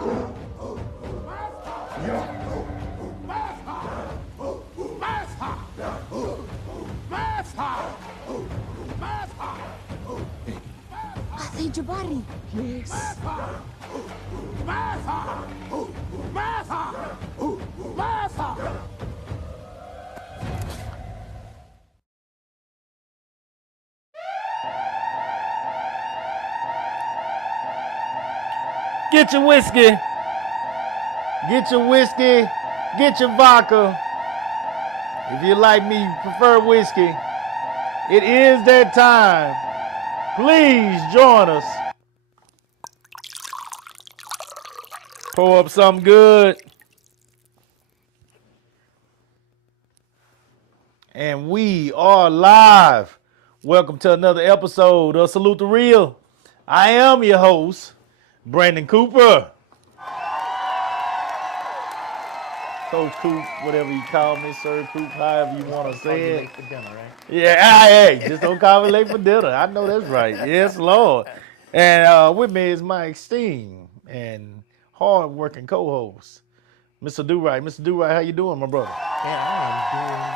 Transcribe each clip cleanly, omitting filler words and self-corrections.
I say Jabari. Yes. Get your whiskey. Get your whiskey. Get your vodka. If you like me, you prefer whiskey. It is that time. Please join us. Pour up something good. And we are live. Welcome to another episode of Salute the Real. I am your host, Brandon Cooper. Coach Coop, whatever you call me, Sir Coop, however you want to say it. Late for dinner, right? Yeah, hey, just don't call me late for dinner. I know that's right. Yes, Lord. And with me is my esteemed and hard-working co-host, Mr. Do-Right. Mr. Do-Right, how you doing, my brother? Yeah,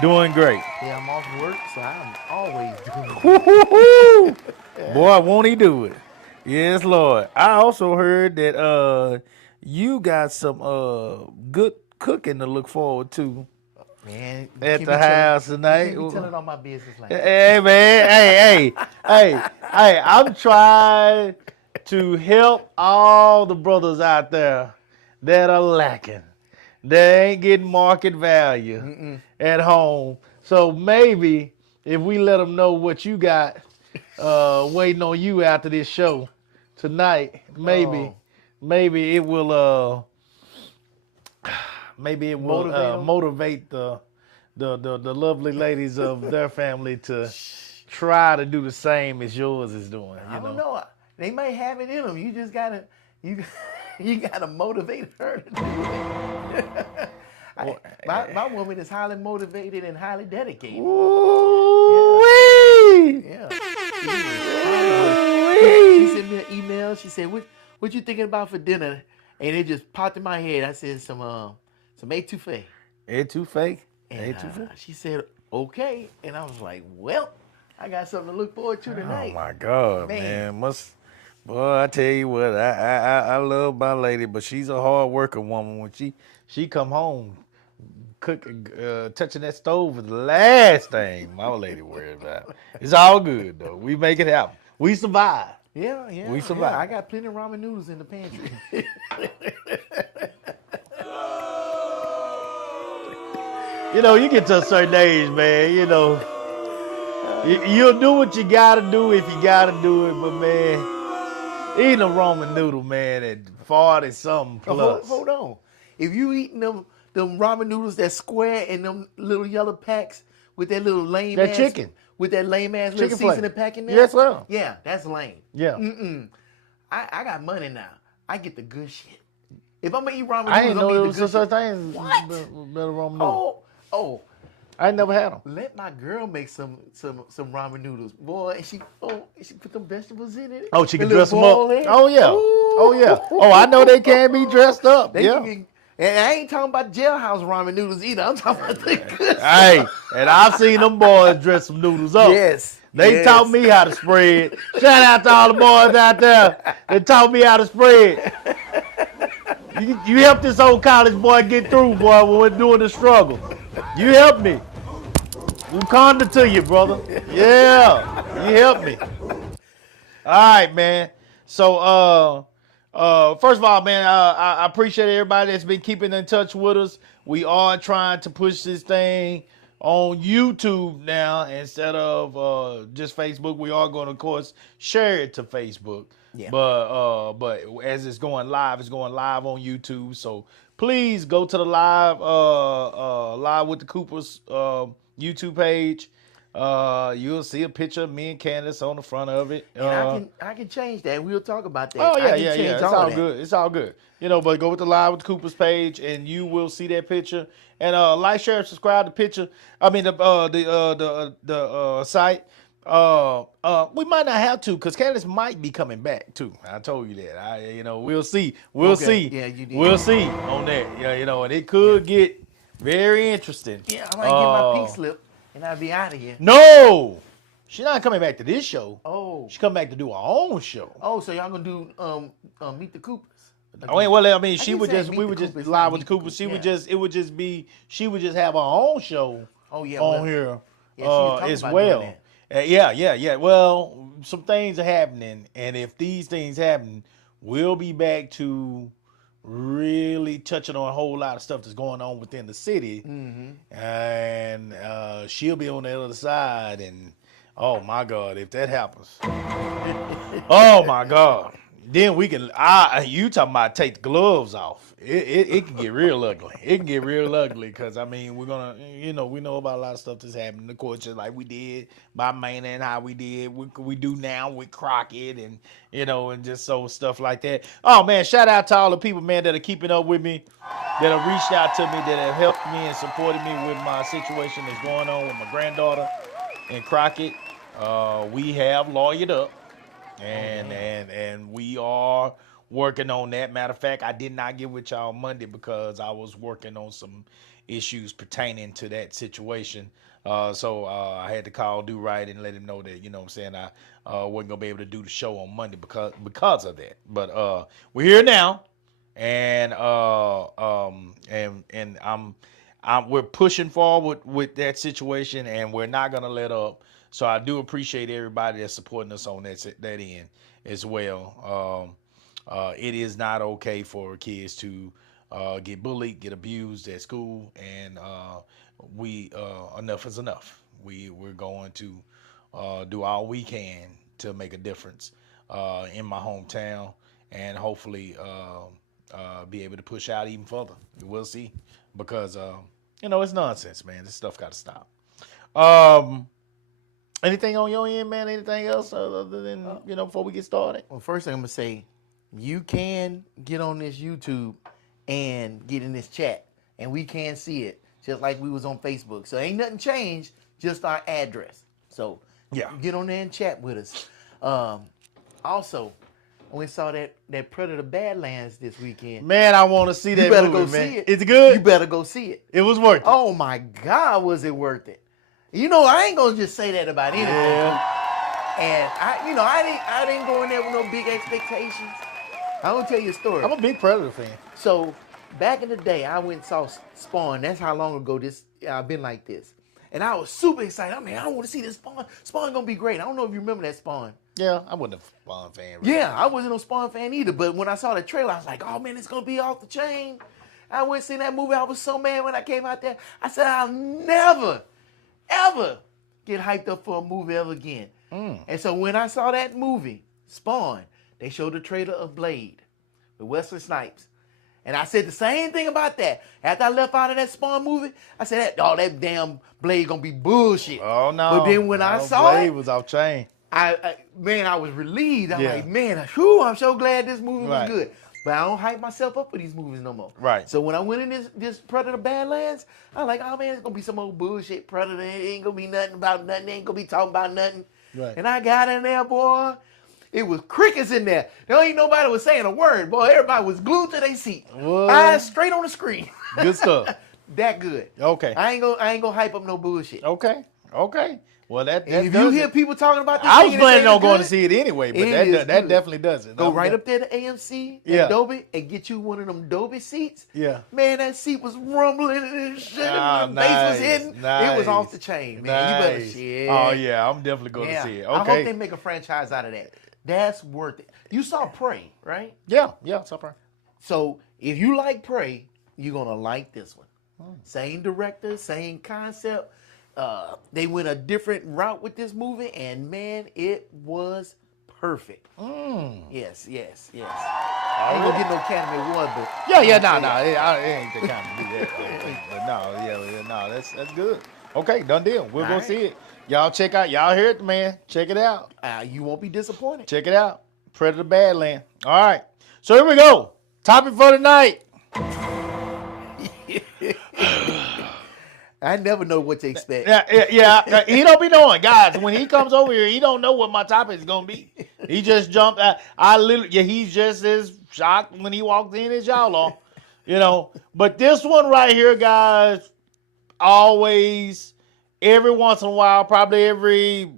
I am doing great. Doing great. Yeah, I'm off work, so I'm always doing great. Woo-hoo-hoo. Boy, won't he do it? Yes, Lord. I also heard that you got some good cooking to look forward to Man, at the house tonight. You can't be telling all my business like that. Hey, man. Hey. I'm trying to help all the brothers out there that are lacking. They ain't getting market value at home. So maybe if we let them know what you got waiting on you after this show tonight, maybe it will motivate the lovely ladies of their family to try to do the same as yours is doing. I don't know. They might have it in them. You just gotta motivate her to do it. My woman is highly motivated and highly dedicated. Ooh-wee. Yeah. She sent me an email. She said, "What you thinking about for dinner?" And it just popped in my head. I said, "Some etouffee." Etouffee. And she said, "Okay." And I was like, "Well, I got something to look forward to tonight." Oh my God, man. Boy, I tell you what, I love my lady, but she's a hard working woman. When she come home, cooking, touching that stove is the last thing my lady worried about. It's all good though. We make it happen. We survive. Yeah. We survive. Yeah, I got plenty of ramen noodles in the pantry. You know, you get to a certain age, man, you know, you'll do what you gotta do if you gotta do it, but man, eating a ramen noodle, man, at 40-something plus. Hold on. If you eating them ramen noodles that's square in them little yellow packs with that little lame That ass chicken. With that lame ass little Chicken seasoning flavor. pack in there. Yes, sir. Yeah, that's lame. Yeah. I got money now. I get the good shit. If I'm gonna eat ramen I noodles, didn't know I'm there gonna eat was the good such shit. thing as What? better ramen noodle. Oh, I ain't never had them. let my girl make some ramen noodles, boy. And she put them vegetables in it. Oh, she can The dress them little up. boiled egg. Oh yeah. Oh yeah. Oh, I know they can be dressed up. Yeah. And I ain't talking about jailhouse ramen noodles either. I'm talking about the good Hey, stuff. and I've seen them boys dress some noodles up. Yes. They taught me how to spread. Shout out to all the boys out there that taught me how to spread. You helped this old college boy get through, boy, when we're doing the struggle. You helped me. Wakanda to you, brother. Yeah, you helped me. All right, man. So, first of all, man, I appreciate everybody that's been keeping in touch with us. We are trying to push this thing on YouTube now instead of just Facebook. We are going to, of course, share it to Facebook. Yeah. But as it's going live on YouTube. So please go to the live with the Coopers YouTube page. You'll see a picture of me and Candace on the front of it. And I can change that. We'll talk about that. Oh yeah, I can yeah. change It's all all that. good. It's all good. You know, but go with the live with the Coopers page, and you will see that picture. And like, share, subscribe the picture. I mean the site. We might not have to because Candace might be coming back too. I told you that. We'll see. We'll Okay. see. Yeah, you did. We'll see on that. Yeah, and it could get very interesting. Yeah, I might get my pink slip and I'll be out of here. No, she's not coming back to this show. Oh. She come back to do her own show. Oh, so y'all gonna do Meet the Coopers? Oh, well, I mean, I she keep would saying just, Meet we the would just Coopers, live not with the Meet the Coopers. She Coopers, would yeah. just, it would just be, she would just have her own show Oh yeah. on well, here Yeah, she was talking as about well. doing Yeah. Well, some things are happening, and if these things happen, we'll be back to really touching on a whole lot of stuff that's going on within the city, and she'll be on the other side, and oh my God, if that happens, oh my God. Then we can. You talking about take the gloves off? It can get real ugly. It can get real ugly because I mean we're gonna, we know about a lot of stuff that's happening. Of course, just like we did by Maine and how we did, we do now with Crockett and and just so stuff like that. Oh man, shout out to all the people, man, that are keeping up with me, that have reached out to me, that have helped me and supported me with my situation that's going on with my granddaughter and Crockett. We have lawyered up. And we are working on that. Matter of fact, I did not get with y'all Monday because I was working on some issues pertaining to that situation. So I had to call Do Right and let him know that, what I'm saying, I wasn't gonna be able to do the show on Monday because of that. But we're here now, and we're pushing forward with that situation, and we're not gonna let up. So I do appreciate everybody that's supporting us on that end as well. It is not okay for kids to get bullied, get abused at school, and enough is enough. We're going to do all we can to make a difference in my hometown, and hopefully be able to push out even further. We'll see, because it's nonsense, man. This stuff got to stop. Anything on your end, man? Anything else other than, before we get started? Well, first thing I'm going to say, you can get on this YouTube and get in this chat, and we can see it, just like we was on Facebook. So ain't nothing changed, just our address. So yeah, get on there and chat with us. Also, we saw that Predator Badlands this weekend. Man, I want to see that movie, movie, man. See it. It's good? You better go see it. It was worth it. Oh, my God, was it worth it. I ain't going to just say that about anything. Yeah. And, I didn't go in there with no big expectations. I'm going to tell you a story. I'm a big Predator fan. So, back in the day, I went and saw Spawn. That's how long ago I've been like this. And I was super excited. I want to see this Spawn. Spawn going to be great. I don't know if you remember that Spawn. Yeah, I wasn't a Spawn fan. Really. Yeah, I wasn't no Spawn fan either. But when I saw the trailer, I was like, oh, man, it's going to be off the chain. I went and seen that movie. I was so mad when I came out there. I said, I'll never, ever get hyped up for a movie ever again. And so when I saw that movie, Spawn, they showed the trailer of Blade with Wesley Snipes. And I said the same thing about that. After I left out of that Spawn movie, I said, that damn Blade gonna be bullshit. Oh, no. But then when I saw Blade it, was off chain. I was relieved. I'm Yeah. like, man, I'm so glad this movie Right. was good. But I don't hype myself up for these movies no more. Right. So when I went in this Predator Badlands, I'm like, oh man, it's gonna be some old bullshit Predator. It ain't gonna be nothing about nothing. It ain't gonna be talking about nothing. Right. And I got in there, boy. It was crickets in there. There ain't nobody was saying a word. Boy, everybody was glued to their seat. What? Eyes straight on the screen. Good stuff. That good. Okay. I ain't gonna hype up no bullshit. Okay. Well, that And if does you it. hear people talking about this, I was thing and planning saying on going to it's see it anyway, but It that is good. definitely does it. Go right up there to AMC Yeah. and Dolby and get you one of them Dolby seats. Yeah. Man, that seat was rumbling and shit. Ah, And the bass nice, was hitting. It nice, was off the chain, man. You better nice. shit. Oh yeah, I'm definitely going to see it. I hope Okay. they make a franchise out of that. That's worth it. You saw Prey, right? Yeah. It's up there. So if you like Prey, you're gonna like this one. Same director, same concept. They went a different route with this movie, and man, it was perfect. Yes. I ain't gonna get no Academy Award, but Yeah. It ain't the kind to do that. I don't think. But no, that's good. Okay, done deal. We'll go All right. see it. Y'all check out. Y'all hear it, man. Check it out. you won't be disappointed. Check it out. Predator Badland. All right. So here we go. Topic for tonight. I never know what to expect. Yeah. He don't be knowing, guys. When he comes over here, he don't know what my topic is gonna be. He just jumped. I literally, yeah, he's just as shocked when he walked in as y'all are, you know. But this one right here, guys, always, every once in a while, probably every,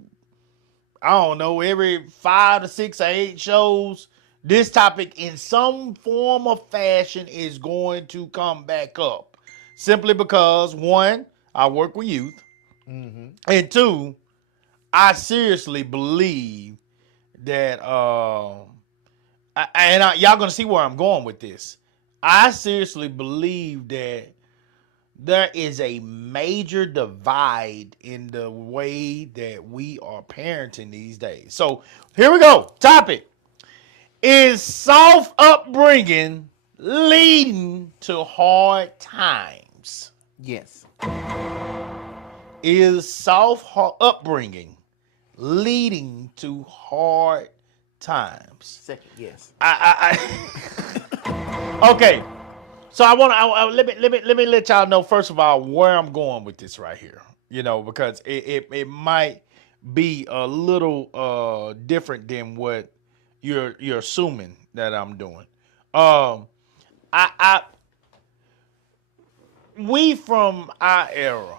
I don't know, every 5 to 6 or 8 shows, this topic in some form or fashion is going to come back up. Simply because, one, I work with youth, and two, I seriously believe that, y'all gonna see where I'm going with this. I seriously believe that there is a major divide in the way that we are parenting these days. So here we go. Topic: is soft upbringing leading to hard times? Yes. Is soft upbringing leading to hard times? Second, yes. Okay. So let me let y'all know first of all where I'm going with this right here. You know, because it might be a little different than what you're assuming that I'm doing. We from our era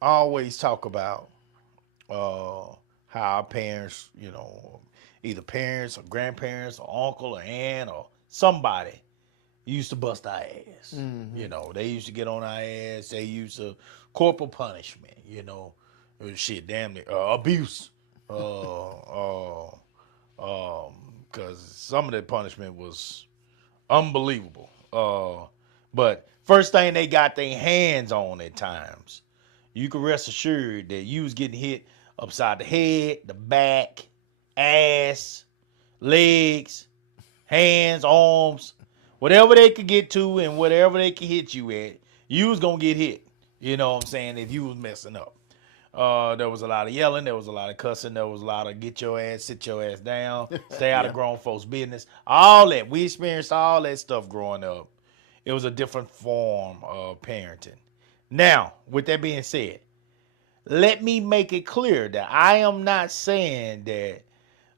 always talk about how our parents, you know, either parents or grandparents or uncle or aunt or somebody used to bust our ass. You know, they used to get on our ass. They used to corporal punishment, you know, shit, damn it, abuse. Because some of the punishment was unbelievable. But first thing they got their hands on at times, you can rest assured that you was getting hit upside the head, the back, ass, legs, hands, arms, whatever they could get to and whatever they could hit you at, you was going to get hit. You know what I'm saying? If you was messing up. There was a lot of yelling. There was a lot of cussing. There was a lot of get your ass, sit your ass down, stay out of grown folks' business. All that. We experienced all that stuff growing up. It was a different form of parenting. Now, with that being said, let me make it clear that I am not saying that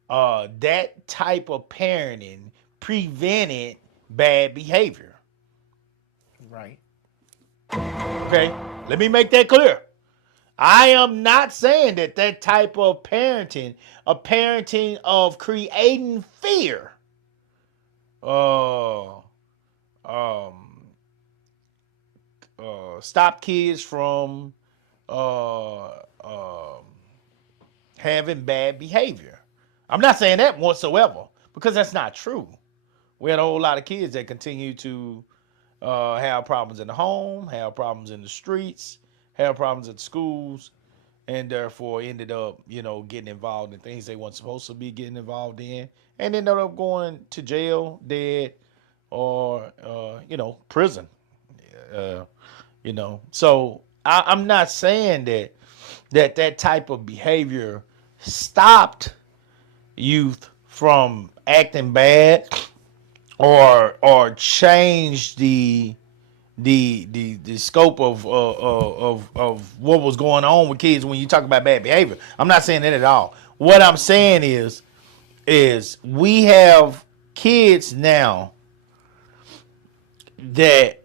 that type of parenting prevented bad behavior. Right. Okay? Let me make that clear. I am not saying that that type of parenting, a parenting of creating fear, stop kids from having bad behavior. I'm not saying that whatsoever because that's not true. We had a whole lot of kids that continue to have problems in the home, have problems in the streets, have problems at schools, and therefore ended up, you know, getting involved in things they weren't supposed to be getting involved in, and ended up going to jail, dead, or you know, prison. You know, so I'm not saying that type of behavior stopped youth from acting bad or changed the scope of what was going on with kids when you talk about bad behavior. I'm not saying that at all. What I'm saying is we have kids now that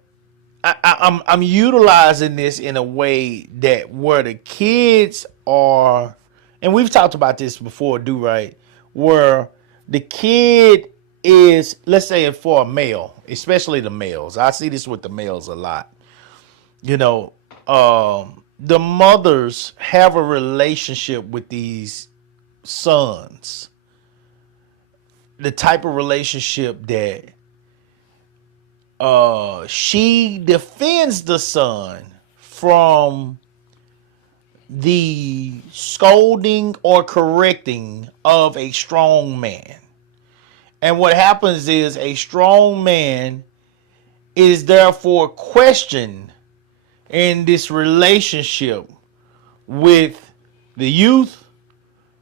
I'm utilizing this in a way that where the kids are, and we've talked about this before, do right, where the kid is, let's say for a male, especially the males. I see this with the males a lot. You know, the mothers have a relationship with these sons. The type of relationship that she defends the son from the scolding or correcting of a strong man. And what happens is a strong man is therefore questioned in this relationship with the youth,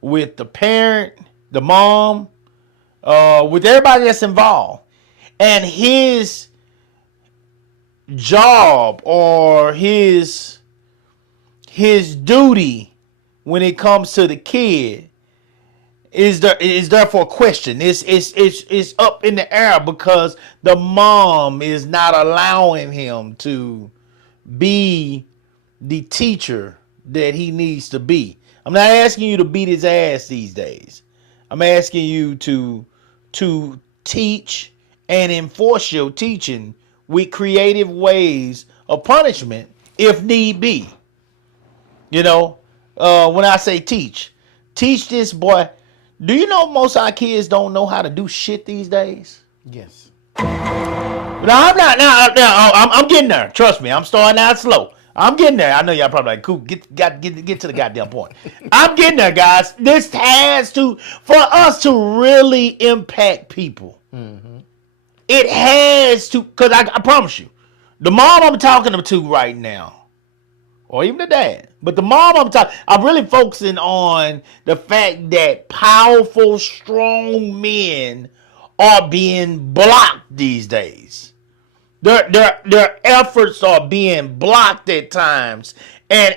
with the parent, the mom, with everybody that's involved. And his job or his his duty when it comes to the kid is therefore questioned. It's up in the air because the mom is not allowing him to be the teacher that he needs to be. I'm not asking you to beat his ass these days. I'm asking you to teach and enforce your teaching with creative ways of punishment if need be. You know, when I say teach this boy. Do you know most of our kids don't know how to do shit these days? Yes. Now I'm not. Now I'm getting there. Trust me, I'm starting out slow. I'm getting there. I know y'all probably like, cool. Get to the goddamn point. I'm getting there, guys. This has to, for us to really impact people. Mm-hmm. It has to, because I promise you, the mom I'm talking to right now, or even the dad, but the mom I'm really focusing on the fact that powerful, strong men are being blocked these days. Their efforts are being blocked at times, and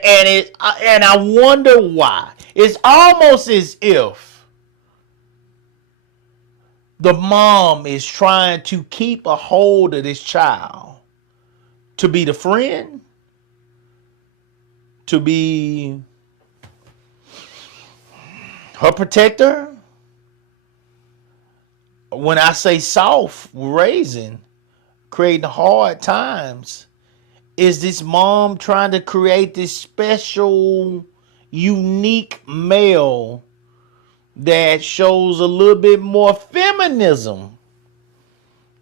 I wonder why. It's almost as if the mom is trying to keep a hold of this child to be the friend, to be her protector. When I say soft raising, creating hard times, is this mom trying to create this special, unique male that shows a little bit more feminism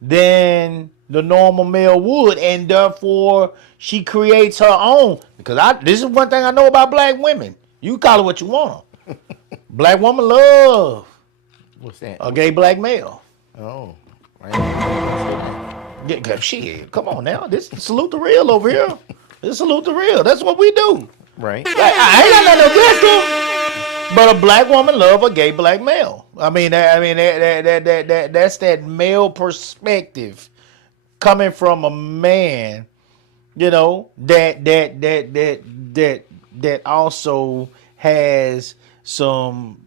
than the normal male would, and therefore she creates her own. Because this is one thing I know about black women. You call it what you want. Black woman love What's that? a gay black male. Oh, right. Yeah, shit, come on now. This salute the real over here. This salute the real. That's what we do. Right. I ain't got nothing against them. But a black woman love a gay black male. That's that male perspective coming from a man, you know, that also has some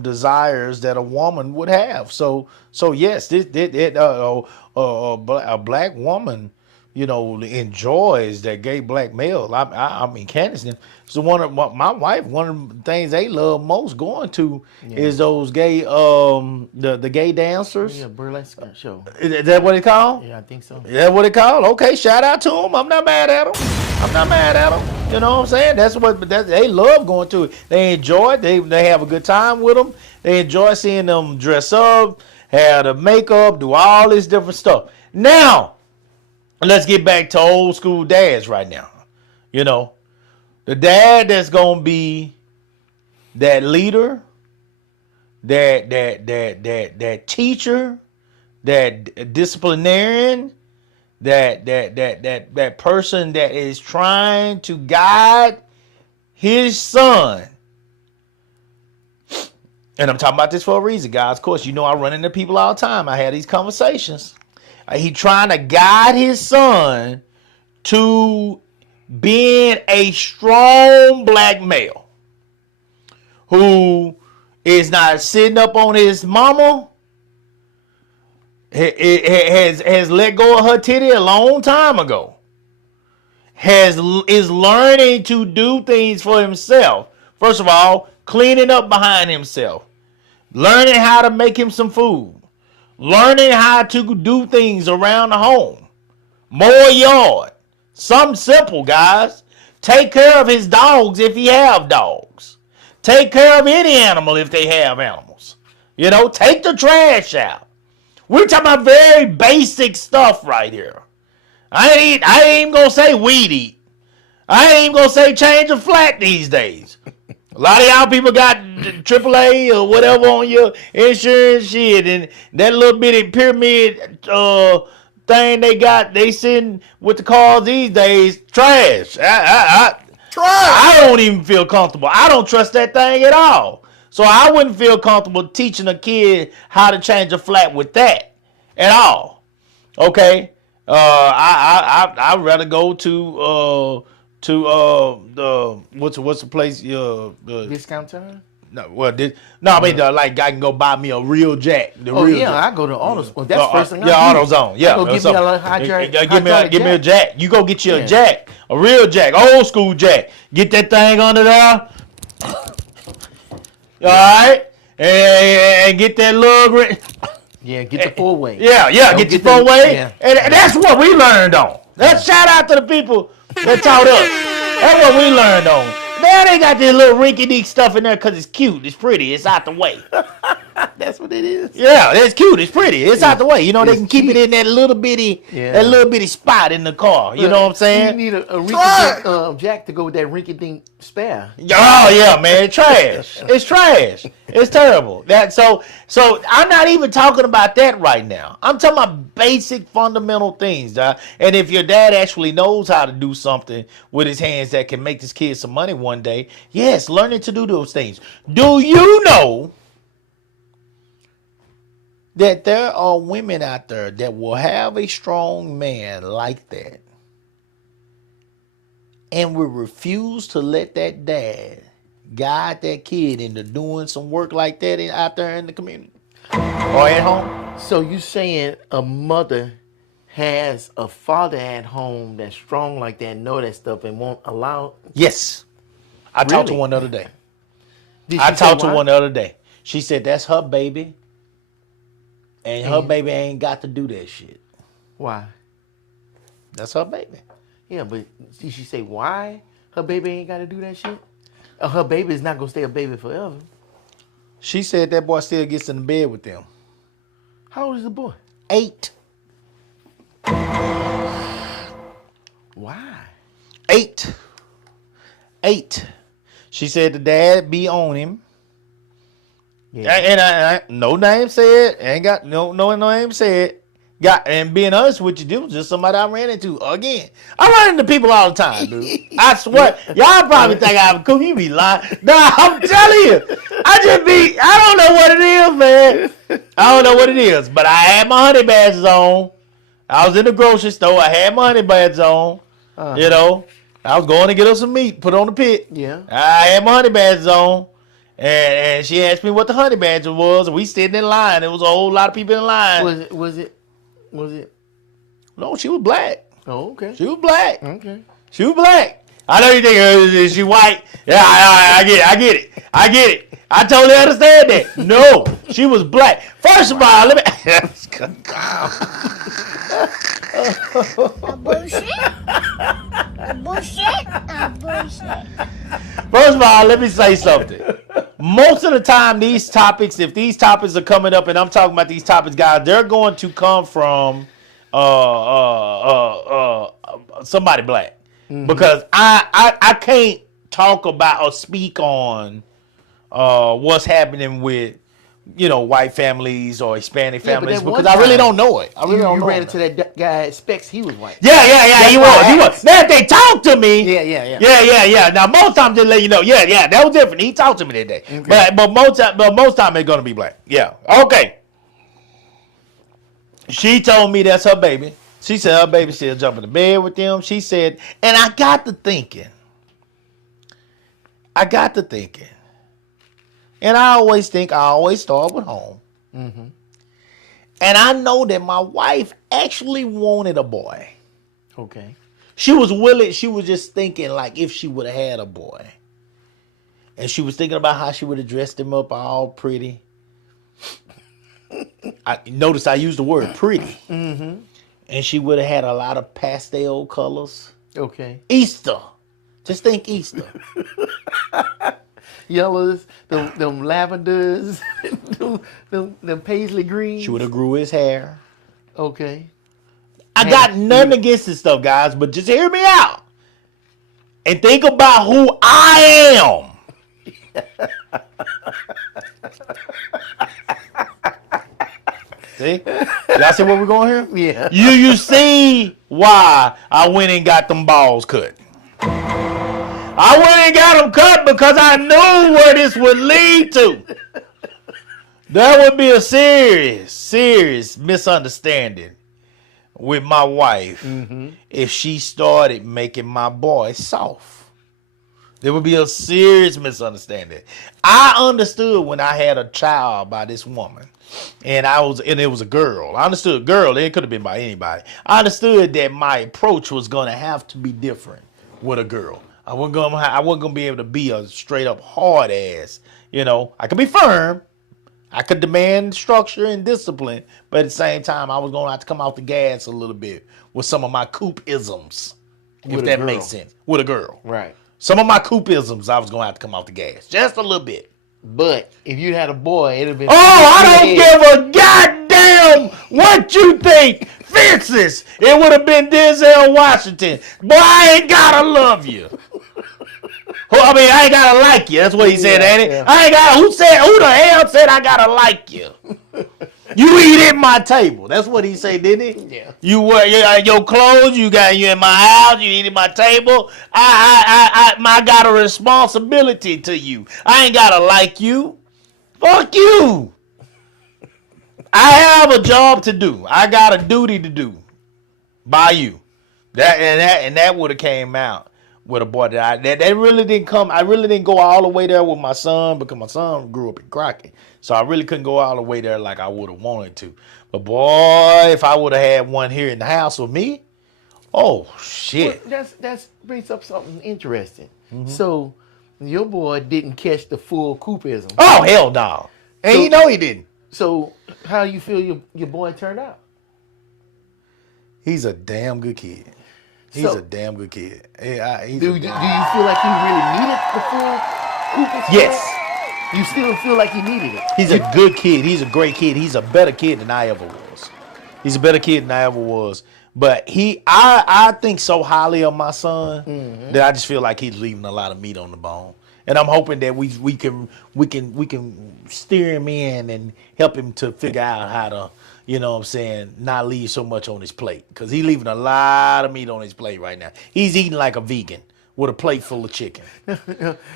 desires that a woman would have. So yes, a black woman, you know, enjoys that gay black male. I mean, Candace, so my wife, one of the things they love most going to is those gay, the gay dancers. Yeah, burlesque show. Is that what it called? Yeah, I think so. Is that what it called? Okay, shout out to them. I'm not mad at them. You know what I'm saying? That's what they love going to it. They enjoy it. They have a good time with them. They enjoy seeing them dress up, have the makeup, do all this different stuff. Now, let's get back to old school dads right now. You know, the dad that's gonna be that leader, that teacher, that disciplinarian, that person that is trying to guide his son. And I'm talking about this for a reason, guys. Of course, you know I run into people all the time. I have these conversations. He trying to guide his son to being a strong black male who is not sitting up on his mama, has let go of her titty a long time ago, is learning to do things for himself. First of all, cleaning up behind himself, learning how to make him some food, learning how to do things around the home, mow a yard, something simple, guys. Take care of his dogs if he have dogs. Take care of any animal if they have animals. You know, take the trash out. We're talking about very basic stuff right here. I ain't even gonna say weed eat. I ain't even gonna say change a flat these days. A lot of y'all people got AAA or whatever on your insurance shit, and that little bitty pyramid thing they send with the cars these days, trash. I don't even feel comfortable. I don't trust that thing at all. So I wouldn't feel comfortable teaching a kid how to change a flat with that at all. Okay, I'd rather go to the what's the place? Discount time? No, I mean like I can go buy me a real Jack. Oh real yeah, Jack. I go to Auto Sport. That's the first thing I do. AutoZone. Yeah, I go give me a hydraulic give me a Jack. You go get you a Yeah. Jack, a real Jack, old school Jack. Get that thing under there. All right, and get that lug. Yeah, get the 4-way. Yeah, Don't get your the- 4-way. yeah. And that's what we learned on. Let's shout out to the people that taught us. That's what we learned on. Now they got this little rinky-dink stuff in there because it's cute, it's pretty, it's out the way. That's what it is. Yeah, it's cute, it's pretty, it's out the way. You know, they It's can keep cheap. it in that little bitty spot in the car. You know what I'm You saying? need a rinky-dink Jack to go with that rinky-dink spare. Oh yeah, man, trash. It's trash. It's terrible. So I'm not even talking about that right now. I'm talking about basic fundamental things, dog. And if your dad actually knows how to do something with his hands that can make this kid some money one day, yes, learning to do those things. Do you know that there are women out there that will have a strong man like that and will refuse to let that dad guide that kid into doing some work like that out there in the community or at home? So you saying a mother has a father at home that's strong like that, know that stuff, and won't allow? Yes. I talked to Really? one the other day. Did I she say talked to why? one the other day. She said that's her baby, and her baby ain't got to do that shit. Why? That's her baby. Yeah, but did she say why her baby ain't got to do that shit? Her baby is not gonna stay a baby forever. She said that boy still gets in the bed with them. How old is the boy? 8. Why? 8. She said the dad be on him. Yeah. And I no name said, ain't got no name said. And being honest with you, this was just somebody I ran into again. I run into people all the time, dude. I swear, y'all probably think I'm cool. You be lying. Nah, I'm telling you, I don't know what it is, man. I don't know what it is, but I had my honey badges on. I was in the grocery store. I had my honey badges on. You know, I was going to get us some meat, put on the pit. Yeah. I had my honey badges on. And she asked me what the honey badger was. And we sitting in line. There was a whole lot of people in line. Was it? No, she was black. Oh, okay. She was black. Okay. She was black. I know you think, is she white? Yeah, I get it. I totally understand that. No, she was black. First of all, let me... Bullshit. Bullshit. First of all, let me say something. Most of the time, if these topics are coming up, and I'm talking about these topics, guys, they're going to come from somebody black. Mm-hmm. Because I can't talk about or speak on what's happening with, white families or Hispanic families because I really don't know it. I really don't know. You ran into that guy at Specs. He was white. Yeah. He was. Now if they talk to me. Yeah. Now most times just let you know. Yeah. That was different. He talked to me that day. Okay. But most time it's gonna be black. Yeah. Okay. She told me that's her baby. She said her baby still jumping in the bed with them. She said, and I got to thinking. And I always start with home. Mm-hmm. And I know that my wife actually wanted a boy. Okay. She was willing. She was just thinking like if she would have had a boy. And she was thinking about how she would have dressed him up all pretty. Notice I used the word pretty. Mm-hmm. And she would have had a lot of pastel colors. Okay. Easter. Just think Easter. Yellows, them lavenders, them paisley greens. She would have grew his hair. Okay. I got nothing against this stuff, guys, but just hear me out. And think about who I am. See? Y'all see where we're going here? Yeah. You see why I went and got them balls cut. I went and got them cut because I knew where this would lead to. There would be a serious misunderstanding with my wife if she started making my boy soft. There would be a serious misunderstanding. I understood when I had a child by this woman, and it was a girl. I understood a girl. It could have been by anybody. I understood that my approach was going to have to be different with a girl. I wasn't gonna be able to be a straight up hard ass. You know, I could be firm. I could demand structure and discipline, but at the same time, I was going to have to come off the gas a little bit with some of my coop-isms, if that makes sense, with a girl. Right. Some of my coop-isms, I was going to have to come off the gas, just a little bit. But if you had a boy, it'd have been. Oh, I don't give a goddamn what you think. Fences. It would have been Denzel Washington. Boy, I ain't gotta love you. I mean, I ain't gotta like you. That's what he said, ain't it? Yeah. I ain't gotta. Who the hell said I gotta like you? You eat at my table. That's what he said, didn't he? Yeah. You wear your clothes. You in my house. You eat at my table. I got a responsibility to you. I ain't gotta like you. Fuck you. I have a job to do. I got a duty to do by you. That would have came out with a boy that really didn't come. I really didn't go all the way there with my son because my son grew up in Crockett. So I really couldn't go all the way there like I would have wanted to. But boy, if I would have had one here in the house with me, oh shit. Well, that's brings up something interesting. So your boy didn't catch the full coupism. Oh hell no. And you know he didn't. So how do you feel your boy turned out? He's a damn good kid. He's a damn good kid. Do you feel like he really needed the full coupism? Yes. You still feel like he needed it? He's a good kid. He's a great kid. He's a better kid than I ever was. He's a better kid than I ever was. But I think so highly of my son that I just feel like he's leaving a lot of meat on the bone. And I'm hoping that we can steer him in and help him to figure out how to, you know what I'm saying, not leave so much on his plate. Because he's leaving a lot of meat on his plate right now. He's eating like a vegan with a plate full of chicken.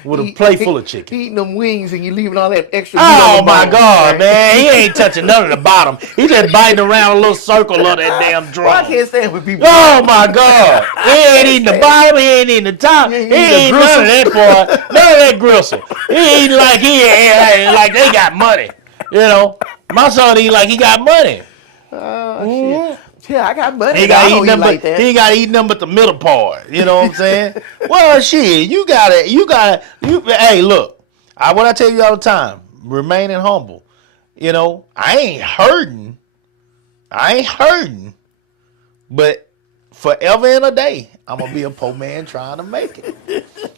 With a plate full of chicken. He eating them wings and you leaving all that extra meat on the my bone, God, right? man. He ain't touching none of the bottom. He just biting around a little circle of that damn drum. Well, I can't stand with people. Oh my God. He ain't eating the bottom, he ain't eating the top. He ain't none of that part. None of that gristle. He eating like like they got money. You know? My son eat like he got money. Shit. Yeah, I got money. He I got don't eat eat like that. He ain't got to eat nothing but the middle part. You know what I'm saying? Well, shit, you hey, look. What I tell you all the time, remaining humble. You know, I ain't hurting. But forever and a day, I'm gonna be a poor man trying to make it.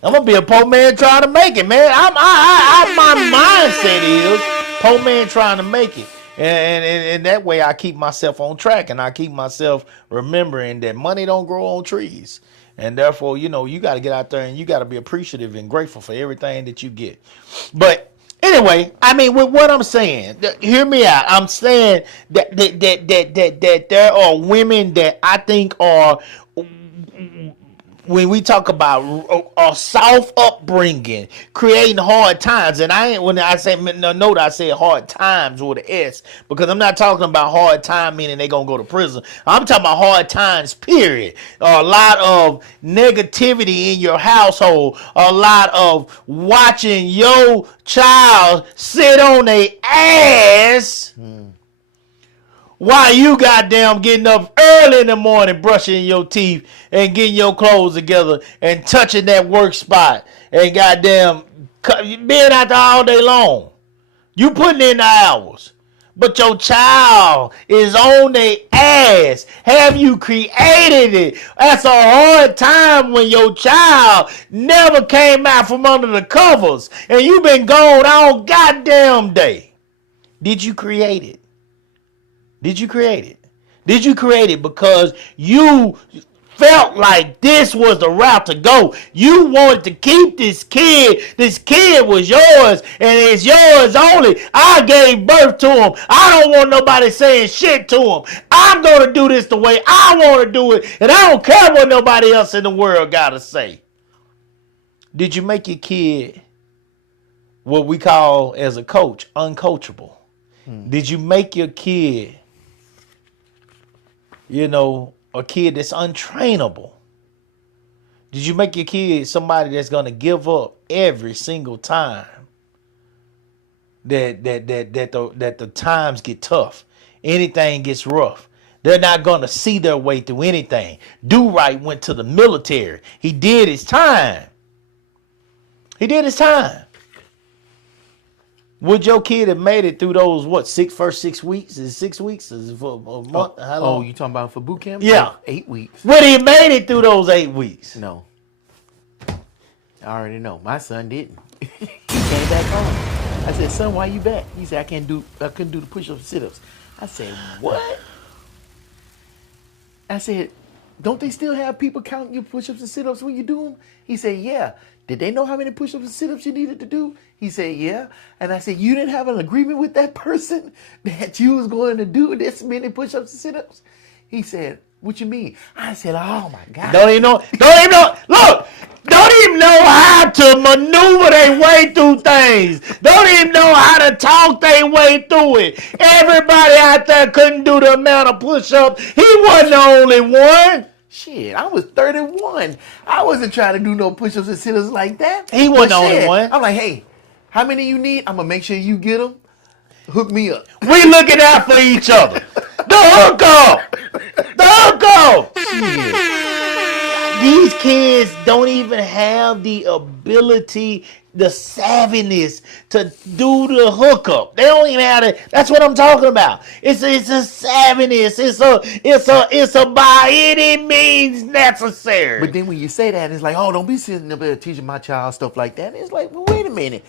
I'm gonna be a poor man trying to make it, man. My mindset is poor man trying to make it. And that way I keep myself on track and I keep myself remembering that money don't grow on trees. And therefore, you know, you got to get out there and you got to be appreciative and grateful for everything that you get. But anyway, I mean, with what I'm saying, hear me out. I'm saying that there are women that I think are, when we talk about a soft upbringing, creating hard times, and when I say note, I say hard times with an S, because I'm not talking about hard time meaning they gonna go to prison. I'm talking about hard times, period. A lot of negativity in your household, a lot of watching your child sit on their ass. Why you goddamn getting up early in the morning, brushing your teeth and getting your clothes together and touching that work spot and goddamn being out there all day long. You putting in the hours, but your child is on their ass. Have you created it? That's a hard time when your child never came out from under the covers and you been gone all goddamn day. Did you create it? Did you create it? Did you create it because you felt like this was the route to go? You wanted to keep this kid. This kid was yours and it's yours only. I gave birth to him. I don't want nobody saying shit to him. I'm going to do this the way I want to do it, and I don't care what nobody else in the world got to say. Did you make your kid what we call as a coach uncoachable? Did you make your kid a kid that's untrainable? Did you make your kid somebody that's gonna give up every single time that the times get tough, anything gets rough? They're not gonna see their way through anything. Do Right went to the military. He did his time. Would your kid have made it through those first 6 weeks? Is it 6 weeks? Is it for a month? How long? Oh, you talking about for boot camp? Yeah. 8 weeks. Would he have made it through those 8 weeks? No. I already know. My son didn't. He came back home. I said, son, why you back? He said, I couldn't do the push-ups and sit-ups. I said, what? I said, don't they still have people counting your push-ups and sit-ups when you do them? He said, yeah. Did they know how many push-ups and sit-ups you needed to do? He said, yeah. And I said, you didn't have an agreement with that person that you was going to do this many push-ups and sit-ups? He said, what you mean? I said, oh my God. Don't even know. Look, don't even know how to maneuver their way through things. Don't even know how to talk their way through it. Everybody out there couldn't do the amount of push-ups. He wasn't the only one. Shit, I was 31. I wasn't trying to do no push-ups and sit-ups like that. He wasn't the only one. I'm like, hey, how many you need? I'm going to make sure you get them. Hook me up. We looking out for each other. The hook up. These kids don't even have the ability, the savviness to do the hookup. They don't even have it. That's what I'm talking about. It's a savviness. It's a by any means necessary. But then when you say that, it's like, oh, don't be sitting up there teaching my child stuff like that. It's like, well, wait a minute.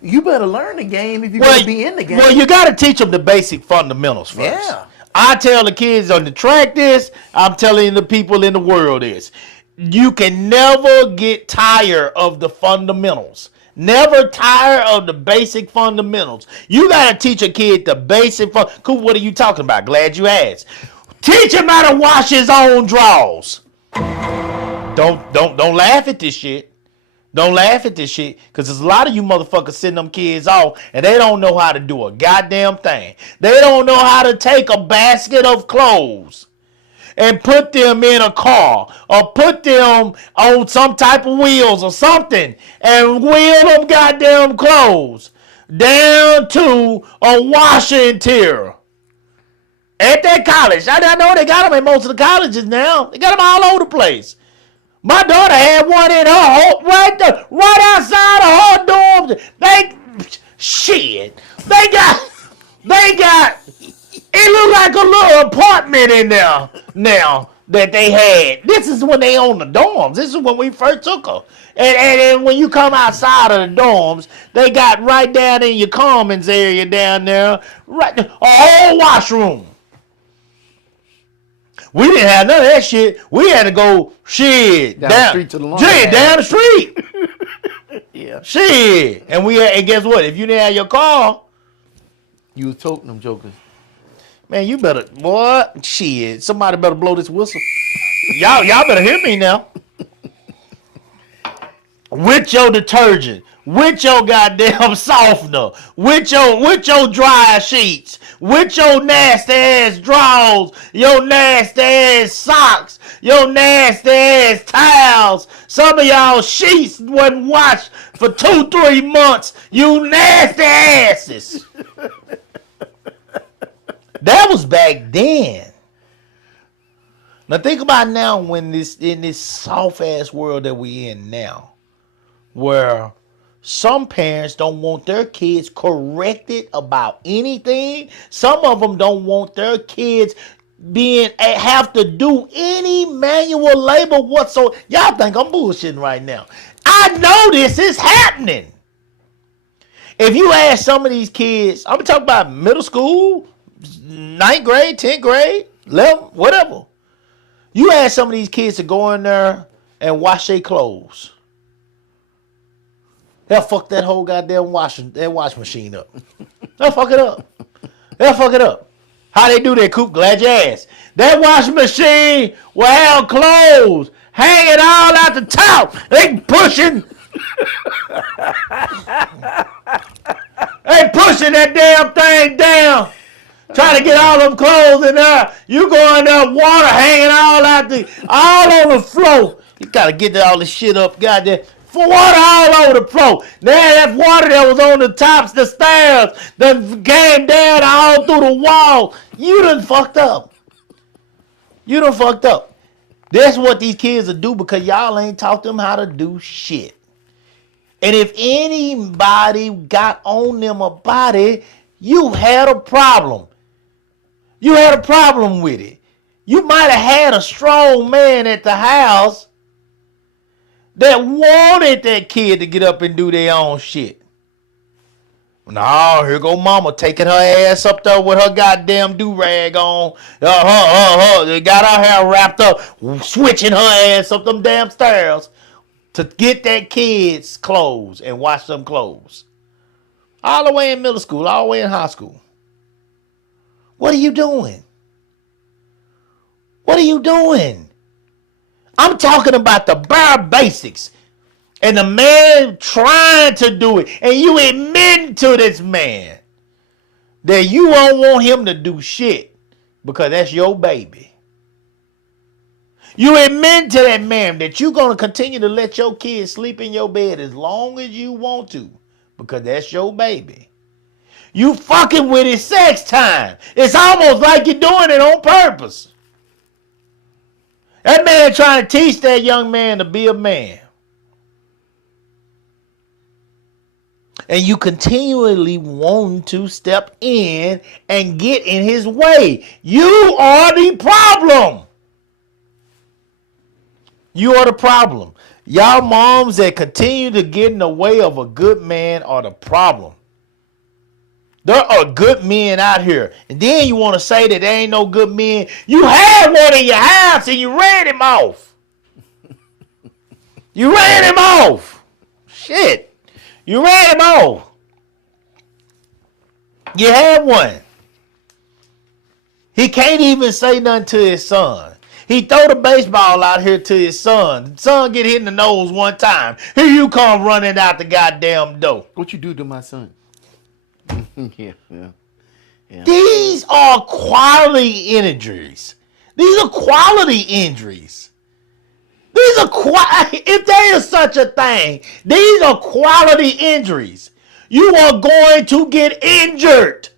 You better learn the game if you're going to be in the game. Well, you got to teach them the basic fundamentals first. Yeah. I tell the kids on the track this. I'm telling the people in the world this. You can never get tired of the fundamentals. Never tire of the basic fundamentals. You got to teach a kid the basic fundamentals. What are you talking about? Glad you asked. Teach him how to wash his own drawers. Don't laugh at this shit. Don't laugh at this shit, because there's a lot of you motherfuckers sending them kids off and they don't know how to do a goddamn thing. They don't know how to take a basket of clothes and put them in a car or put them on some type of wheels or something and wheel them goddamn clothes down to a washer interior. At that college. I know they got them at most of the colleges now. They got them all over the place. My daughter had one in her home, right outside of her dorms. They got, it looked like a little apartment in there now that they had. This is when they owned the dorms. This is when we first took her. And when you come outside of the dorms, they got right down in your commons area down there, right, a whole washroom. We didn't have none of that shit. We had to go down the street to the laundry. Down the street. Yeah. Shit. And guess what? If you didn't have your car, you was toting them jokers. Man, you better, what? Shit. Somebody better blow this whistle. Y'all better hear me now. With your detergent, with your goddamn softener, with your dry sheets, with your nasty ass drawers, your nasty ass socks, your nasty ass towels. Some of y'all sheets wasn't washed for 2-3 months. You nasty asses. That was back then. Now think about now in this soft ass world that we in now, where some parents don't want their kids corrected about anything. Some of them don't want their kids have to do any manual labor whatsoever. Y'all think I'm bullshitting right now. I know this is happening. If you ask some of these kids, I'm talking about middle school, 9th grade, 10th grade, 11th, whatever. You ask some of these kids to go in there and wash their clothes. They'll fuck that whole goddamn wash machine up. They'll fuck it up. How they do that, Coop? Glad you asked. That washing machine will have clothes hanging all out the top. They pushing that damn thing down Trying to get all them clothes in there. You go in there, water hanging all on the floor. You gotta get all the shit up, goddamn. For water all over the floor. Now that water that was on the tops, the stairs, that came down all through the wall. You done fucked up. You done fucked up. That's what these kids will do because y'all ain't taught them how to do shit. And if anybody got on them about it, you had a problem. You had a problem with it. You might have had a strong man at the house that wanted that kid to get up and do their own shit. No, here go mama taking her ass up there with her goddamn do-rag on. They got her hair wrapped up, switching her ass up them damn stairs to get that kid's clothes and wash them clothes. All the way in middle school, all the way in high school. What are you doing? What are you doing? I'm talking about the bare basics. And the man trying to do it. And you admit to this man that you don't want him to do shit because that's your baby. You admit to that man that you're going to continue to let your kids sleep in your bed as long as you want to because that's your baby. You fucking with his sex time. It's almost like you're doing it on purpose. That man trying to teach that young man to be a man. And you continually want to step in and get in his way. You are the problem. You are the problem. Y'all moms that continue to get in the way of a good man are the problem. There are good men out here. And then you want to say that there ain't no good men. You had one in your house and you ran him off. You ran him off. Shit. You ran him off. You had one. He can't even say nothing to his son. He throw the baseball out here to his son. The son get hit in the nose one time. Here you come running out the goddamn door. What you do to my son? Yeah. These are quality injuries. These are quality injuries. These are if there is such a thing, these are quality injuries. You are going to get injured.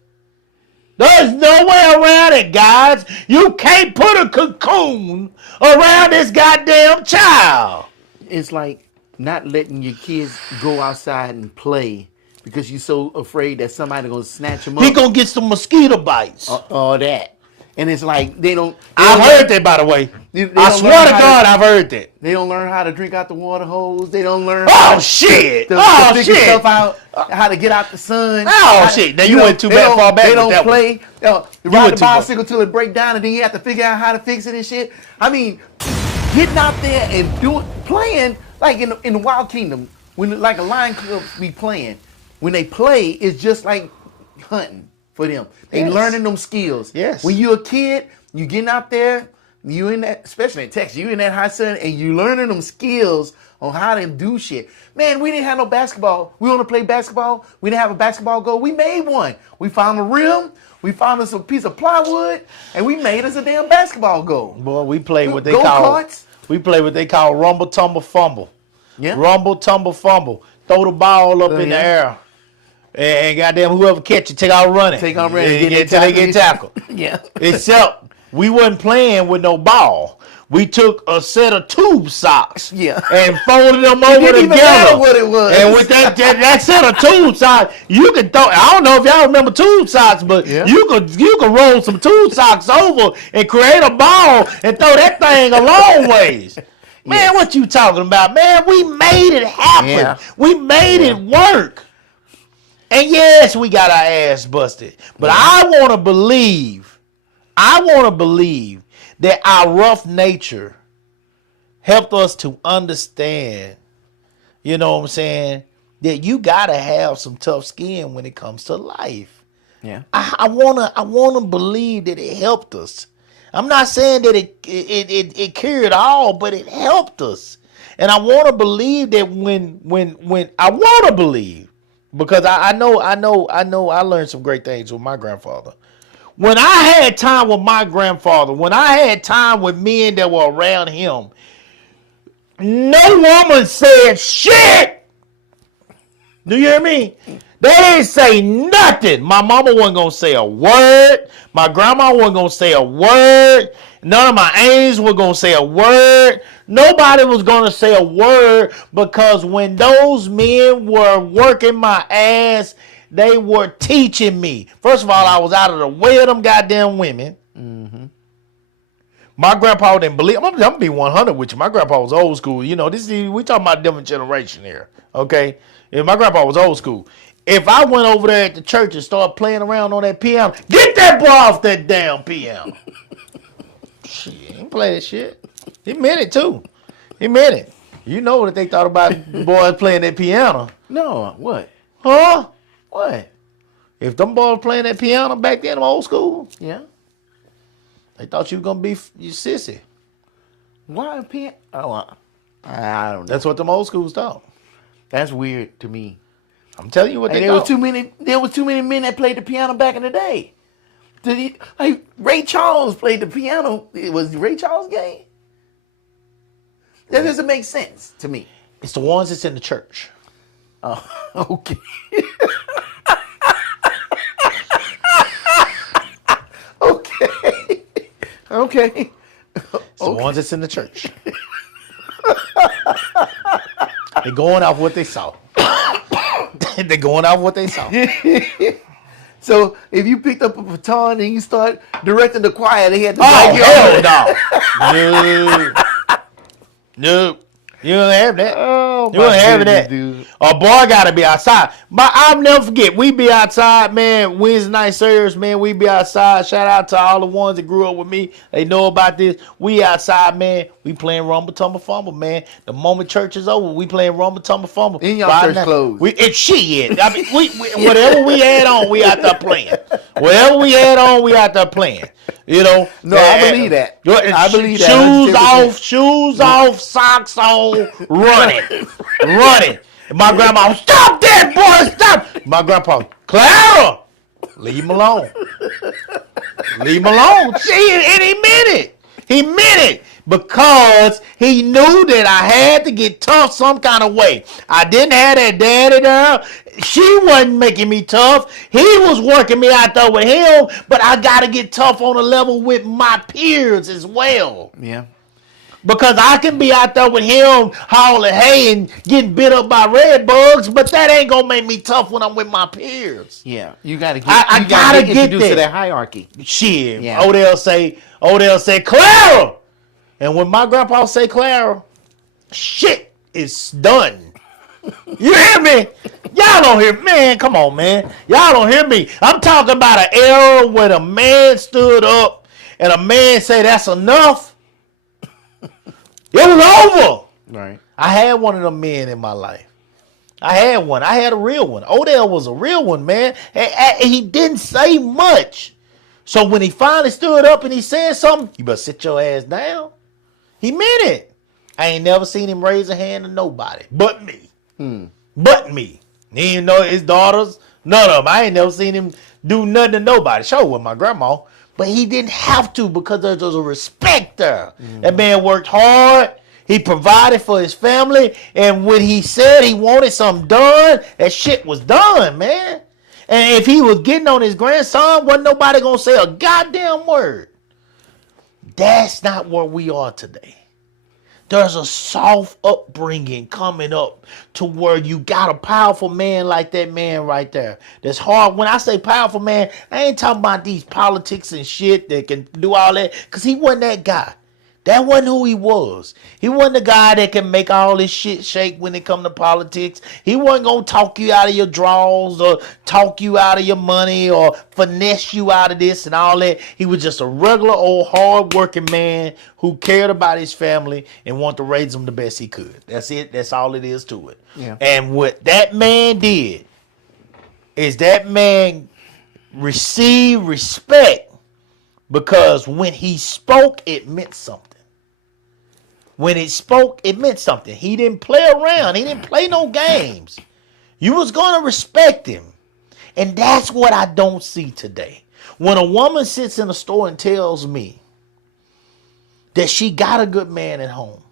There's no way around it, guys. You can't put a cocoon around this goddamn child. It's like not letting your kids go outside and play because you're so afraid that somebody's going to snatch them up. He going to get some mosquito bites. All that. And it's like they don't. I've heard that, by the way. I swear to God, I've heard that. They don't learn how to drink out the water hose. They don't learn. Oh shit! To figure stuff out. How to get out the sun. Shit! Now you went too far back. They don't play. Ride the bicycle far. till it break down, and then you have to figure out how to fix it and shit. I mean, getting out there and playing like in the Wild Kingdom when like a lion club be playing. When they play, it's just like hunting. For them, they learning them skills. Yes. When you're a kid, you getting out there, you in that, especially in Texas, you in that hot sun, and you learning them skills on how to do shit. Man, we didn't have no basketball. We want to play basketball. We didn't have a basketball goal. We made one. We found a rim. We found us a piece of plywood, and we made us a damn basketball goal. Boy, we play what they call rumble, tumble, fumble. Yeah. Rumble, tumble, fumble. Throw the ball up in the air. And goddamn, whoever catch it, take out running. Take out running. Until they get tackled. Yeah. Except we wasn't playing with no ball. We took a set of tube socks. Yeah. And folded them over It didn't even matter together. what it was. And with that set of tube socks, you could throw. I don't know if y'all remember tube socks, but you could roll some tube socks over and create a ball and throw that thing a long ways. Man, what you talking about, man? We made it happen. Yeah. We made it work. And yes, we got our ass busted. But I want to believe that our rough nature helped us to understand, you know what I'm saying, that you got to have some tough skin when it comes to life. Yeah. I wanna believe that it helped us. I'm not saying that it cured all, but it helped us. And I want to believe that when I want to believe, because I know I learned some great things with my grandfather. When I had time with my grandfather, when I had time with men that were around him, no woman said shit. Do you hear me? They didn't say nothing. My mama wasn't going to say a word. My grandma wasn't going to say a word. None of my aunts were going to say a word. Nobody was going to say a word because when those men were working my ass, they were teaching me. First of all, I was out of the way of them goddamn women. Mm-hmm. My grandpa didn't believe. I'm gonna be 100 with you. My grandpa was old school. You know, we talking about a different generation here. Okay, and my grandpa was old school. If I went over there at the church and started playing around on that piano, get that boy off that damn piano. Shit, he didn't play that shit. He meant it too. He meant it. You know what they thought about boys playing that piano? No, what? Huh? What? If them boys playing that piano back then, old school, Yeah. they thought you were gonna be you sissy. Why a piano? Oh, I don't know. That's what them old schools thought. That's weird to me. I'm telling you what they There thought. was too many. There was too many men that played the piano back in the day. Like Ray Charles played the piano. Was Ray Charles gay? That doesn't make sense to me. It's the ones that's in the church. Oh, okay. Okay. Okay. It's the ones that's in the church. They're going off what they saw. They're going off what they saw. So if you picked up a baton and you start directing the choir, they had to Oh, hell no. No. You don't have that. Oh, You don't have goodness, that. dude. A boy gotta be outside. But I'll never forget, we be outside, man. Wednesday night service, man. We be outside. Shout out to all the ones that grew up with me. They know about this. We outside, man. We playing Rumble Tumble Fumble, man. The moment church is over, we playing Rumble Tumble Fumble. In y'all Right church now. clothes. It's shit. I mean, we whatever we had on, we out there playing. Whatever we had on, we out there playing. You know. No, I believe that. I believe that. Shoes off, socks on, running. Running. And my grandma, stop that, boy, stop. My grandpa, Clara, leave him alone. Leave him alone. See, and he meant it. He meant it because he knew that I had to get tough some kind of way. I didn't have that daddy there. She wasn't making me tough. He was working me out there with him, but I got to get tough on a level with my peers as well. Yeah. Because I can be out there with him hauling hay and getting bit up by red bugs, but that ain't gonna make me tough when I'm with my peers. Yeah. You gotta get. I you gotta get introduced there. to that hierarchy. Shit. Yeah. Odell say, Clara! And when my grandpa say Clara, shit is done. You hear me? Y'all don't hear, man, come on, man. Y'all don't hear me. I'm talking about an era when a man stood up and a man say that's enough. It was over. Right. I had one of them men in my life. I had one. I had a real one. Odell was a real one, man. And he didn't say much. So when he finally stood up and he said something, you better sit your ass down. He meant it. I ain't never seen him raise a hand to nobody but me. But me. He didn't know his daughters, none of them. I ain't never seen him do nothing to nobody. Sure, with my grandma. But he didn't have to because there was a respect there. That man worked hard. He provided for his family. And when he said he wanted something done, that shit was done, man. And if he was getting on his grandson, wasn't nobody going to say a goddamn word. That's not where we are today. There's a soft upbringing coming up to where you got a powerful man like that man right there. That's hard. When I say powerful man, I ain't talking about these politics and shit that can do all that. Because he wasn't that guy. That wasn't who he was. He wasn't the guy that can make all this shit shake when it come to politics. He wasn't going to talk you out of your draws or talk you out of your money or finesse you out of this and all that. He was just a regular old hard-working man who cared about his family and wanted to raise them the best he could. That's it. That's all it is to it. Yeah. And what that man did is that man received respect because when he spoke, it meant something. When it spoke, it meant something. He didn't play around. He didn't play no games. You was going to respect him. And that's what I don't see today. When a woman sits in a store and tells me that she got a good man at home,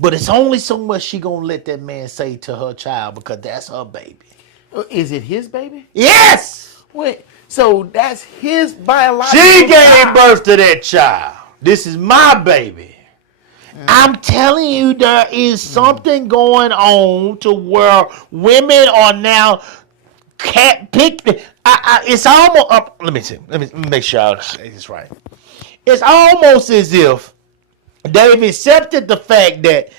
but it's only so much she gonna let that man say to her child because that's her baby. Is it his baby? Yes! Wait, so that's his biological She gave child. birth to that child. This is my baby. I'm telling you, there is something going on to where women are now can't pick. It's almost. Let me see. Let me make sure I say this right. It's almost as if they've accepted the fact that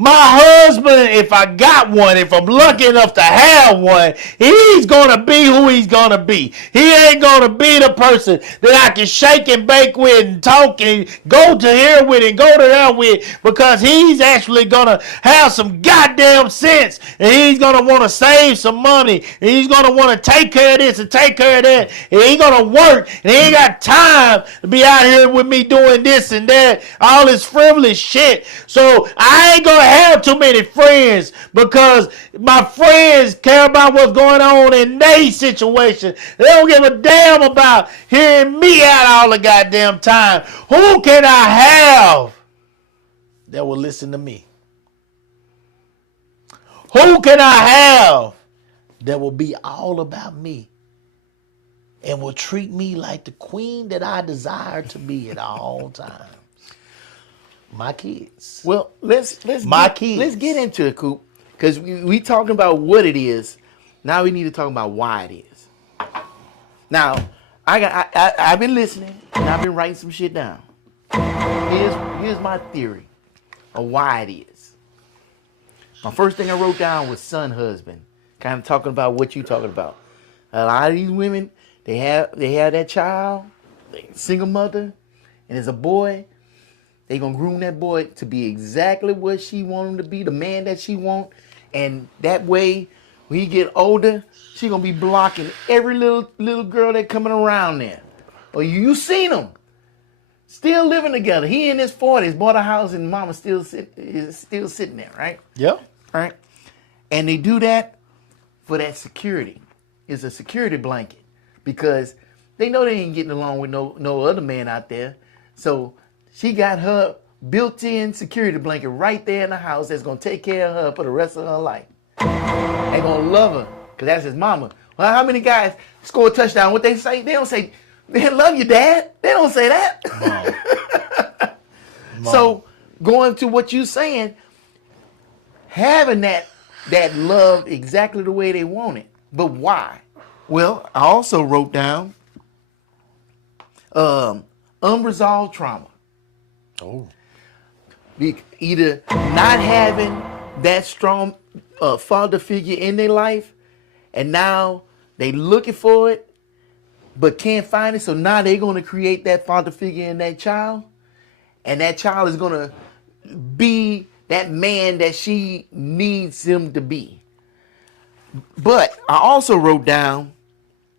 my husband, if I got one, if I'm lucky enough to have one, he's going to be who he's going to be. He ain't going to be the person that I can shake and bake with and talk and go to here with and go to there with, because he's actually going to have some goddamn sense, and he's going to want to save some money, and he's going to want to take care of this and take care of that, and he's going to work, and he ain't got time to be out here with me doing this and that, all this frivolous shit. So I ain't going to have too many friends, because my friends care about what's going on in their situation. They don't give a damn about hearing me out all the goddamn time. Who can I have that will listen to me? Who can I have that will be all about me and will treat me like the queen that I desire to be at all times? My kids. Well, let's kids. Let's get into it, Coop, because we talking about what it is. Now we need to talk about why it is. Now, I've been listening and I've been writing some shit down. Here's my theory of why it is. My first thing I wrote down was son husband, kind of talking about what you talking about. A lot of these women, they have that child, single mother, and as a boy, they gonna groom that boy to be exactly what she want him to be, the man that she want, and that way, when he get older, she gonna be blocking every little girl that coming around there. Or you seen them, still living together. He in his 40s, bought a house, and mama is still sitting there, right? Yep. Right, and they do that for that security. It's a security blanket because they know they ain't getting along with no other man out there, so. She got her built-in security blanket right there in the house that's going to take care of her for the rest of her life. They going to love her because that's his mama. Well, how many guys score a touchdown? What they say? They don't say, they love you, Dad. They don't say that. Mom. So going to what you're saying, having that love exactly the way they want it. But why? Well, I also wrote down unresolved trauma. Oh. Either not having that strong father figure in their life, and now they looking for it, but can't find it. So now they're going to create that father figure in that child, and that child is going to be that man that she needs him to be. But I also wrote down,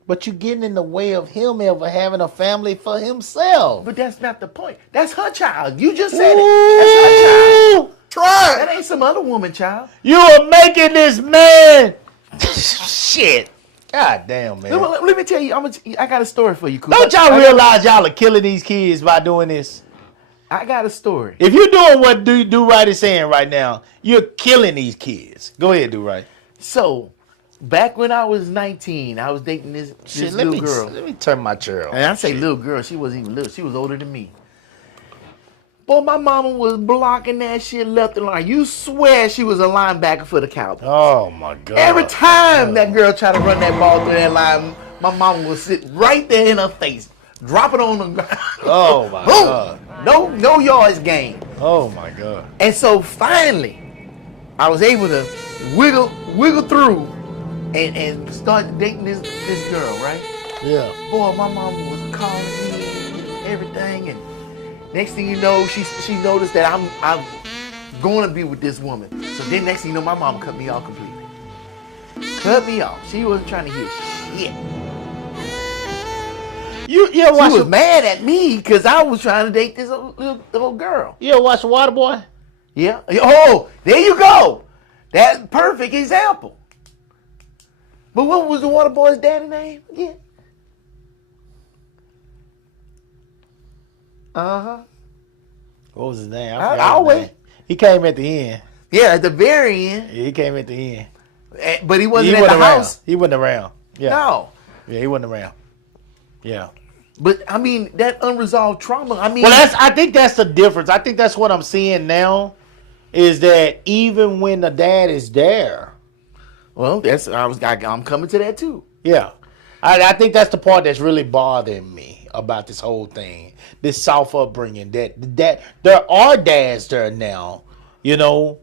but you're getting in the way of him ever having a family for himself. But that's not the point. That's her child. You just said it. That's her child. Try. That ain't some other woman child. You are making this man. Shit. God damn, man. Let me tell you, I got a story for you, Coop. Don't y'all realize y'all are killing these kids by doing this? I got a story. If you're doing what Do Right is saying right now, you're killing these kids. Go ahead, Do Right. So, back when I was 19, I was dating this little girl. Let me turn my chair on. And I say little girl, she wasn't even little. She was older than me. Boy, my mama was blocking that shit left and right. You swear she was a linebacker for the Cowboys. Oh, my God. Every time that girl tried to run that ball through that line, my mama would sit right there in her face, drop it on the ground. Oh, my God. No yards gained. Oh, my God. And so finally, I was able to wiggle through and start dating this girl, right? Yeah. Boy, my mama was calling me and everything, and next thing you know, she noticed that I'm going to be with this woman. So then next thing you know, my mama cut me off completely. Cut me off. She wasn't trying to hear shit. She was mad at me because I was trying to date this little girl. You ever watch Waterboy? Yeah. Oh, there you go. That's perfect example. But what was the Waterboy's daddy name again? What was his name? I'll forgot his wait. name. He came at the end. Yeah, at the very end. Yeah, he came at the end. But he wasn't at the around. house. He wasn't around. Yeah. No. Yeah, he wasn't around. Yeah. But I mean, that unresolved trauma. I mean, Well, I think that's the difference. I think that's what I'm seeing now, is that even when the dad is there, I'm coming to that too. yeah, I think that's the part that's really bothering me about this whole thing, this South upbringing. That there are dads there now, you know,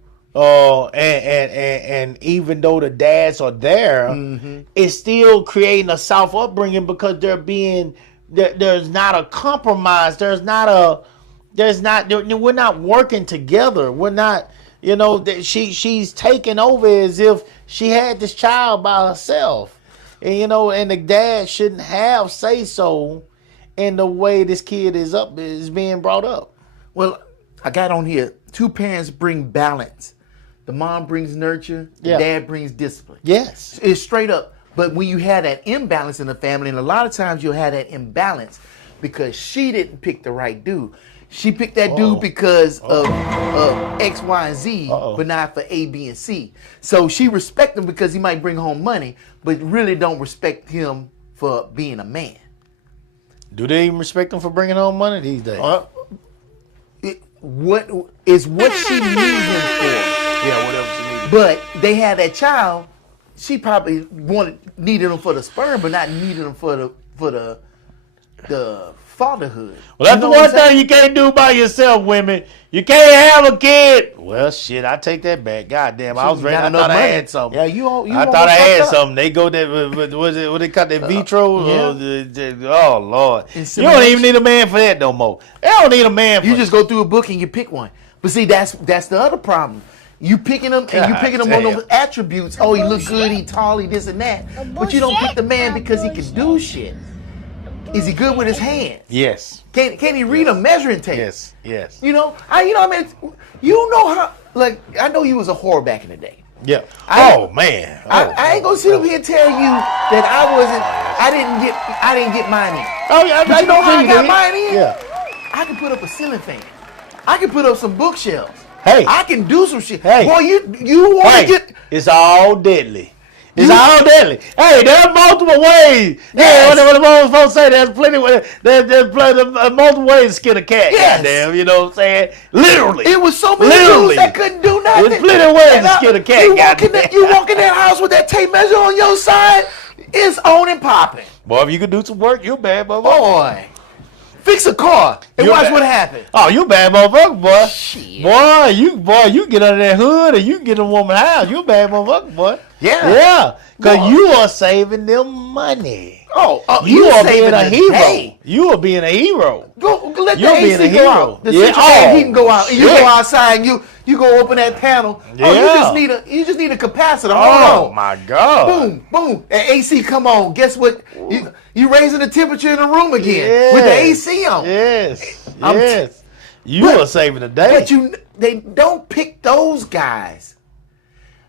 and even though the dads are there, it's still creating a South upbringing because there's not a compromise. We're not working together. We're not, you know, she's taking over as if she had this child by herself. And, you know, and the dad shouldn't have say so in the way this kid is being brought up. Well, I got on here. Two parents bring balance. The mom brings nurture. The Yeah. dad brings discipline. Yes. It's straight up. But when you have that imbalance in the family, and a lot of times you'll have that imbalance because she didn't pick the right dude. She picked that dude because of X, Y, and Z, but not for A, B, and C. So she respects him because he might bring home money, but really don't respect him for being a man. Do they even respect him for bringing home money these days? What is what she needs him for? Yeah, whatever she needed. But they had that child. She probably needed him for the sperm, but not needed him for the fatherhood. Well, that's You know the what one I'm saying? thing you can't do by yourself, women. You can't have a kid. Well, shit, I take that back. God damn, I was ready. I thought I had something. Yeah, you I thought I had something. something. They go there. Was it what they call that vitro? yeah. Oh Lord, you don't Insemination. even need a man for that no more. They don't need a man for You just go through a book and you pick one. But see, that's the other problem. You picking them and you God picking them on damn. those attributes. Oh, he look good, he tall, he this and that. But you don't pick the man because he can do shit. Is he good with his hands? Yes, Can he read a measuring tape? yes. You know, I mean, you know how. Like, I know you was a whore back in the day. Yeah. I ain't gonna sit up here and tell you that I didn't get mine in. Oh yeah, But you know how I got mine in? Yeah. I can put up a ceiling fan. I can put up some bookshelves. Hey. I can do some shit. Hey. Boy, you want to Hey, get. it's all deadly. It's You- all deadly. Hey, there are multiple ways. Yes. Yeah, what the most folks say, there's plenty of multiple ways to skin a cat. Yes. Goddamn, you know what I'm saying? Literally. It was so many Literally. dudes that couldn't do nothing. There's plenty of ways And to skin a cat, goddamn. You walk in that house with that tape measure on your side, it's on and popping. Boy, if you could do some work, you a bad motherfucker. Boy, fix a car and You're watch bad. what happens. Oh, you a bad motherfucker, boy. Shit. Boy, you get under that hood and you get in a woman's house. You a bad motherfucker, boy. Yeah. Yeah. Because Boy. you are saving them money. Oh, You are saving being a the hero. day. You are being a hero. Go let You're the being AC a go hero. out. The Yeah. central fan Oh, heat can go out. And you shit. go outside and you go open that panel. Oh, Yeah. you just need a capacitor. Oh Hold on. my God. Boom, boom. That AC come on. Guess what? You raising the temperature in the room again with the AC on. Yes. I'm Yes. You But- are saving the day. But they don't pick those guys.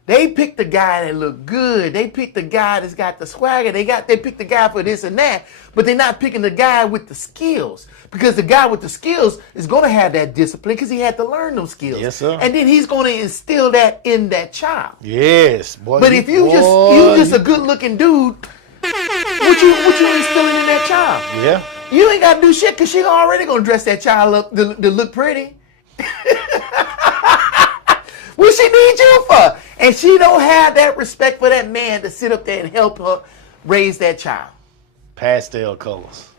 They pick the guy that look good. They pick the guy that's got the swagger. They pick the guy for this and that. But they're not picking the guy with the skills, because the guy with the skills is going to have that discipline because he had to learn those skills. Yes, sir. And then he's going to instill that in that child. Yes, boy. But if you just a good looking dude, what you instilling in that child? yeah. You ain't got to do shit because she already going to dress that child up to look pretty. What she need you for? And she don't have that respect for that man to sit up there and help her raise that child. Pastel colors.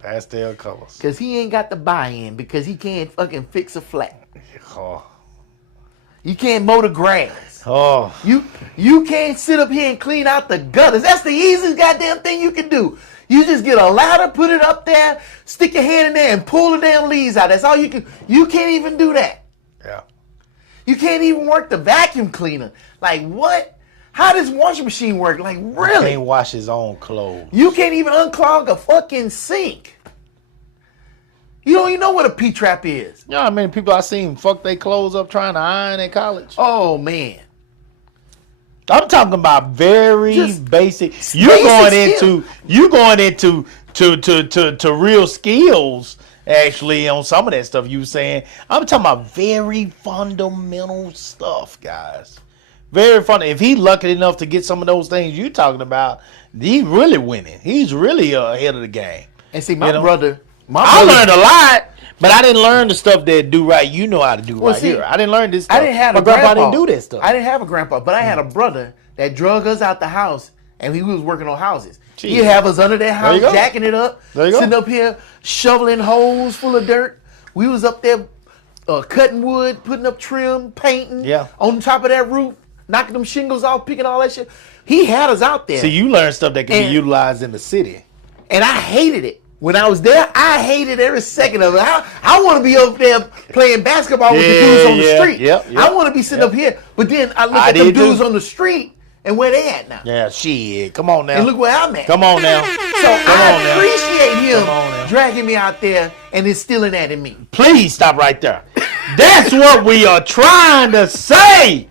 Pastel colors. Because he ain't got the buy-in, because he can't fucking fix a flat. Oh. You can't mow the grass. Oh. You can't sit up here and clean out the gutters. That's the easiest goddamn thing you can do. You just get a ladder, put it up there, stick your hand in there and pull the damn leaves out. That's all you can. You can't even do that. Yeah. You can't even work the vacuum cleaner. Like, what? How does washing machine work? Like, really? Can't wash his own clothes. You can't even unclog a fucking sink. You don't even know what a P-trap is. You know how many people I seen fuck their clothes up trying to iron in college? Oh, man. I'm talking about very Just basic. basic skill. You going into to real skills actually on some of that stuff you were saying. I'm talking about very fundamental stuff, guys. Very funny. If he lucky enough to get some of those things you talking about, he's really winning. He's really ahead of the game. And see, my You know? brother, I learned a lot, but I didn't learn the stuff that do right. You know how to do right see, here. I didn't learn this stuff. I didn't have my a grandpa grandpa. didn't do that stuff. I didn't have a grandpa, but I had a brother that drug us out the house, and he was working on houses. Jeez. He'd have us under that house, you go. jacking it up, There you go. sitting up here shoveling holes full of dirt. We was up there cutting wood, putting up trim, painting. Yeah. On top of that roof, knocking them shingles off, picking all that shit. He had us out there. See, you learn stuff that can be And- utilized in the city. And I hated it. When I was there, I hated every second of it. I want to be up there playing basketball with the dudes on the street. I want to be sitting up here. But then I look at them did dudes too. on the street and where they at now. Yeah, shit. Come on now. And look where I'm at. Come on now. So Come I on now. appreciate him Come on now. dragging me out there and instilling that in me. Please stop right there. That's what we are trying to say.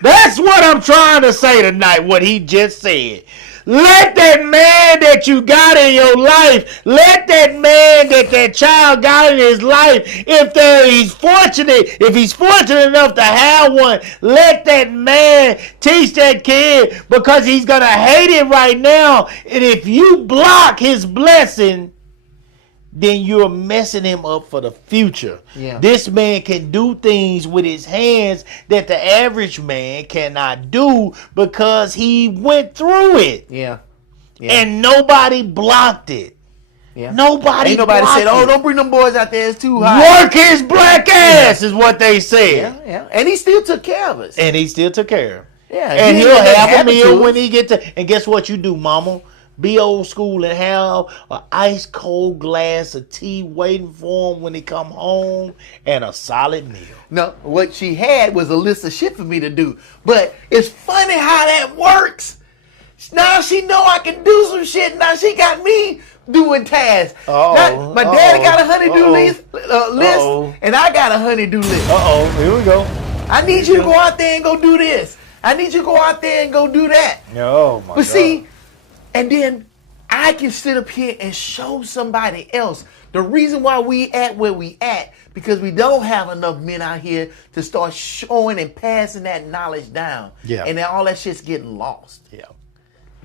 That's what I'm trying to say tonight, what he just said. Let that man that you got in your life, let that man that child got in his life, if he's fortunate enough to have one, let that man teach that kid, because he's going to hate it right now. And if you block his blessing, then you're messing him up for the future. Yeah. This man can do things with his hands that the average man cannot do because he went through it. Yeah. And nobody blocked it. Yeah. Nobody Ain't nobody blocked said, "Oh, it. don't bring them boys out there. It's too hot." Work his black ass is what they said. Yeah. And he still took care of us. And he still took care of him. Yeah. And he he'll didn't let that have a happen to meal us. when he get to. And guess what you do, mama? Be old school and have an ice cold glass of tea waiting for him when he come home and a solid meal. No, what she had was a list of shit for me to do. But it's funny how that works. Now she know I can do some shit. Now she got me doing tasks. Now, my daddy got a honeydew list, and I got a honeydew list. Uh-oh, here we go. I need you to go out there and go do this. I need you to go out there and go do that. Oh, my God. But see, and then I can sit up here and show somebody else the reason why we at where we at, because we don't have enough men out here to start showing and passing that knowledge down. Yeah. And then all that shit's getting lost. Yeah.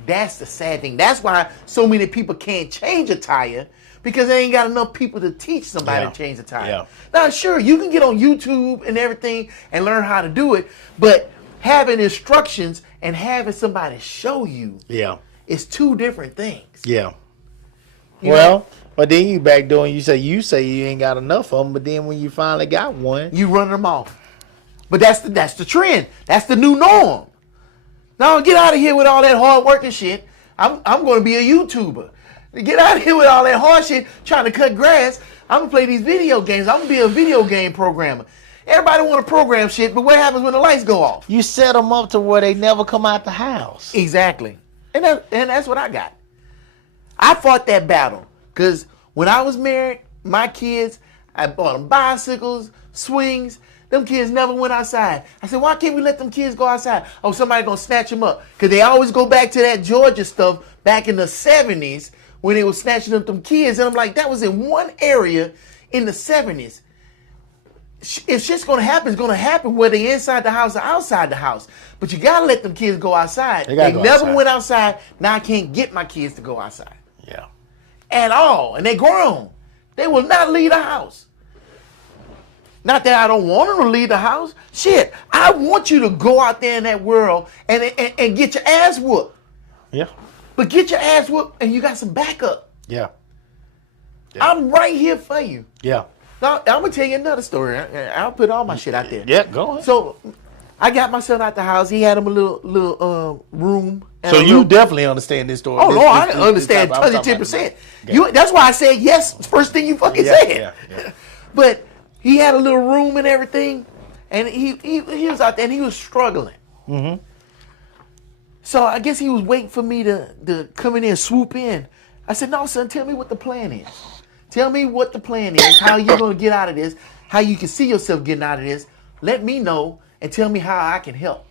That's the sad thing. That's why so many people can't change a tire, because they ain't got enough people to teach somebody Yeah. to change a tire. Yeah. Now, sure, you can get on YouTube and everything and learn how to do it, but having instructions and having somebody show you Yeah. is two different things. Yeah. You Well, know? but then you back door and you say you ain't got enough of them, but then when you finally got one, You running them off. But that's the trend. That's the new norm. Now get out of here with all that hard work and shit. I'm going to be a YouTuber. Get out of here with all that hard shit trying to cut grass. I'm going to play these video games. I'm going to be a video game programmer. Everybody want to program shit, but what happens when the lights go off? you set them up to where they never come out the house. Exactly. And that's what I got. I fought that battle because when I was married, my kids, I bought them bicycles, swings. Them kids never went outside. I said, why can't we let them kids go outside? Oh, somebody gonna snatch them up. Because they always go back to that Georgia stuff back in the 70s when they were snatching up them kids. And I'm like, that was in one area in the 70s. If shit's gonna happen, it's gonna happen whether they're inside the house or outside the house. But you gotta let them kids go outside. They gotta They go never outside. went outside. Now I can't get my kids to go outside Yeah. at all. And they grown. They will not leave the house. Not that I don't want them to leave the house. Shit, I want you to go out there in that world and get your ass whooped. Yeah. But get your ass whooped and you got some backup. Yeah. I'm right here for you. Yeah. Now, I'm going to tell you another story. I'll put all my shit out there. Yeah, go ahead. So I got my son out the house. He had him a little room. and So a you little- definitely understand this story. Oh, This- no, I this- understand this type- I'm talking 110%. about- You, that's why I said yes first thing you fucking Yeah, said. yeah. But he had a little room and everything, and he was out there and he was struggling. Mm-hmm. So I guess he was waiting for me to come in there and swoop in. I said, no, son, tell me what the plan is. Tell me what the plan is, how you're going to get out of this, how you can see yourself getting out of this. Let me know and tell me how I can help.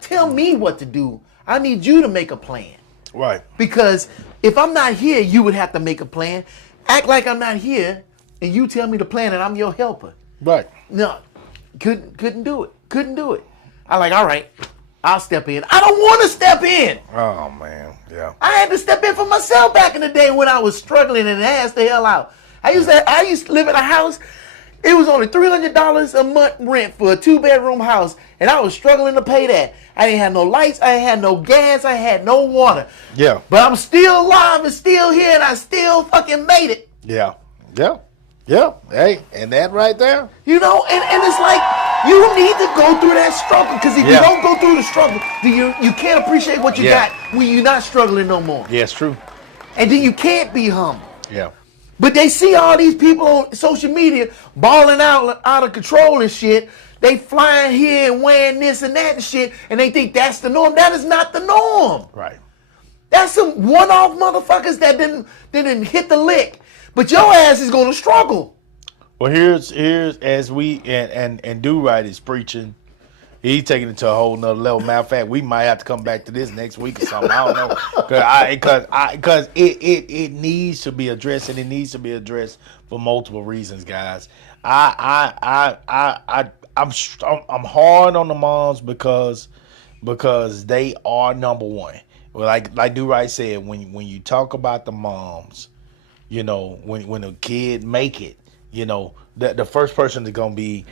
Tell me what to do. I need you to make a plan. Right. Because if I'm not here, you would have to make a plan. Act like I'm not here, and you tell me to plan and I'm your helper. Right. No, couldn't do it. Couldn't do it. I like, all right, I'll step in. I don't want to step in. Oh man, yeah. I had to step in for myself back in the day when I was struggling and asked the hell out. I used to live in a house. It was only $300 a month rent for a 2-bedroom house, and I was struggling to pay that. I didn't have no lights, I had no gas, I had no water. Yeah. But I'm still alive and still here, and I still fucking made it. Yeah. Yeah. Yeah. Hey, and that right there. You know, and it's like you need to go through that struggle, because if you don't go through the struggle, then you can't appreciate what you got when you're not struggling no more. Yeah, it's true. And then you can't be humble. Yeah. But they see all these people on social media balling out of control and shit. They flying here and wearing this and that and shit, and they think that's the norm. That is not the norm. Right. That's some one-off motherfuckers that didn't hit the lick. But your ass is gonna struggle. Well, here's as we and Do Right is preaching. He's taking it to a whole nother level. Matter of fact, we might have to come back to this next week or something. I don't know, because it needs to be addressed, and it needs to be addressed for multiple reasons, guys. I'm hard on the moms because they are number one. Well, like Do Right said, when you talk about the moms, you know, when a kid make it, you know, the first person that's gonna be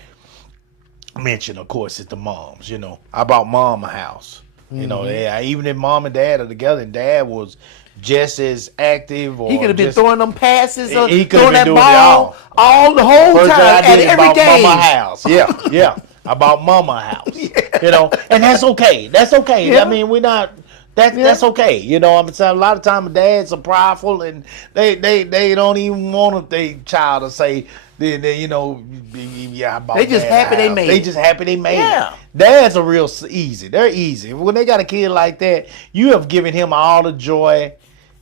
mentioned, of course, is the moms. You know, I bought mom a house. You know, even if mom and dad are together, and dad was just as active, or he could have been throwing them passes, or he could throwing have been that doing ball all the whole First thing time I at did is every bought game. mama a house. Yeah. I bought mama a house. You know, and that's okay. That's okay. Yeah. I mean, we're not. That's okay. You know, I'm saying a lot of times dads are prideful, and they don't even want their child to say, you know, yeah, I bought They just dad happy a they house. made They it. just happy they made Yeah. it. Dads are real easy. They're easy. When they got a kid like that, you have given him all the joy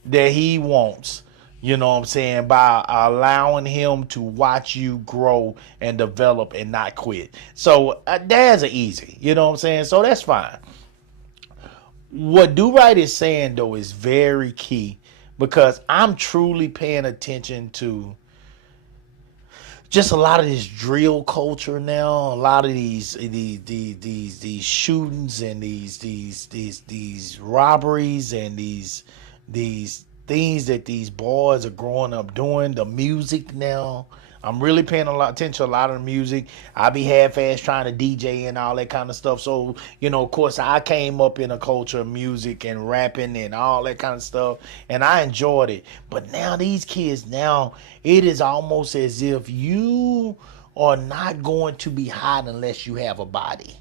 that he wants. You know what I'm saying? By allowing him to watch you grow and develop and not quit. So dads are easy. You know what I'm saying? So that's fine. What Do Right is saying, though, is very key, because I'm truly paying attention to just a lot of this drill culture now. A lot of these shootings and these robberies and these things that these boys are growing up doing. The music now, I'm really paying attention to a lot of the music. I be half-ass trying to DJ and all that kind of stuff. So, you know, of course, I came up in a culture of music and rapping and all that kind of stuff, and I enjoyed it. But now these kids, now it is almost as if you are not going to be hot unless you have a body.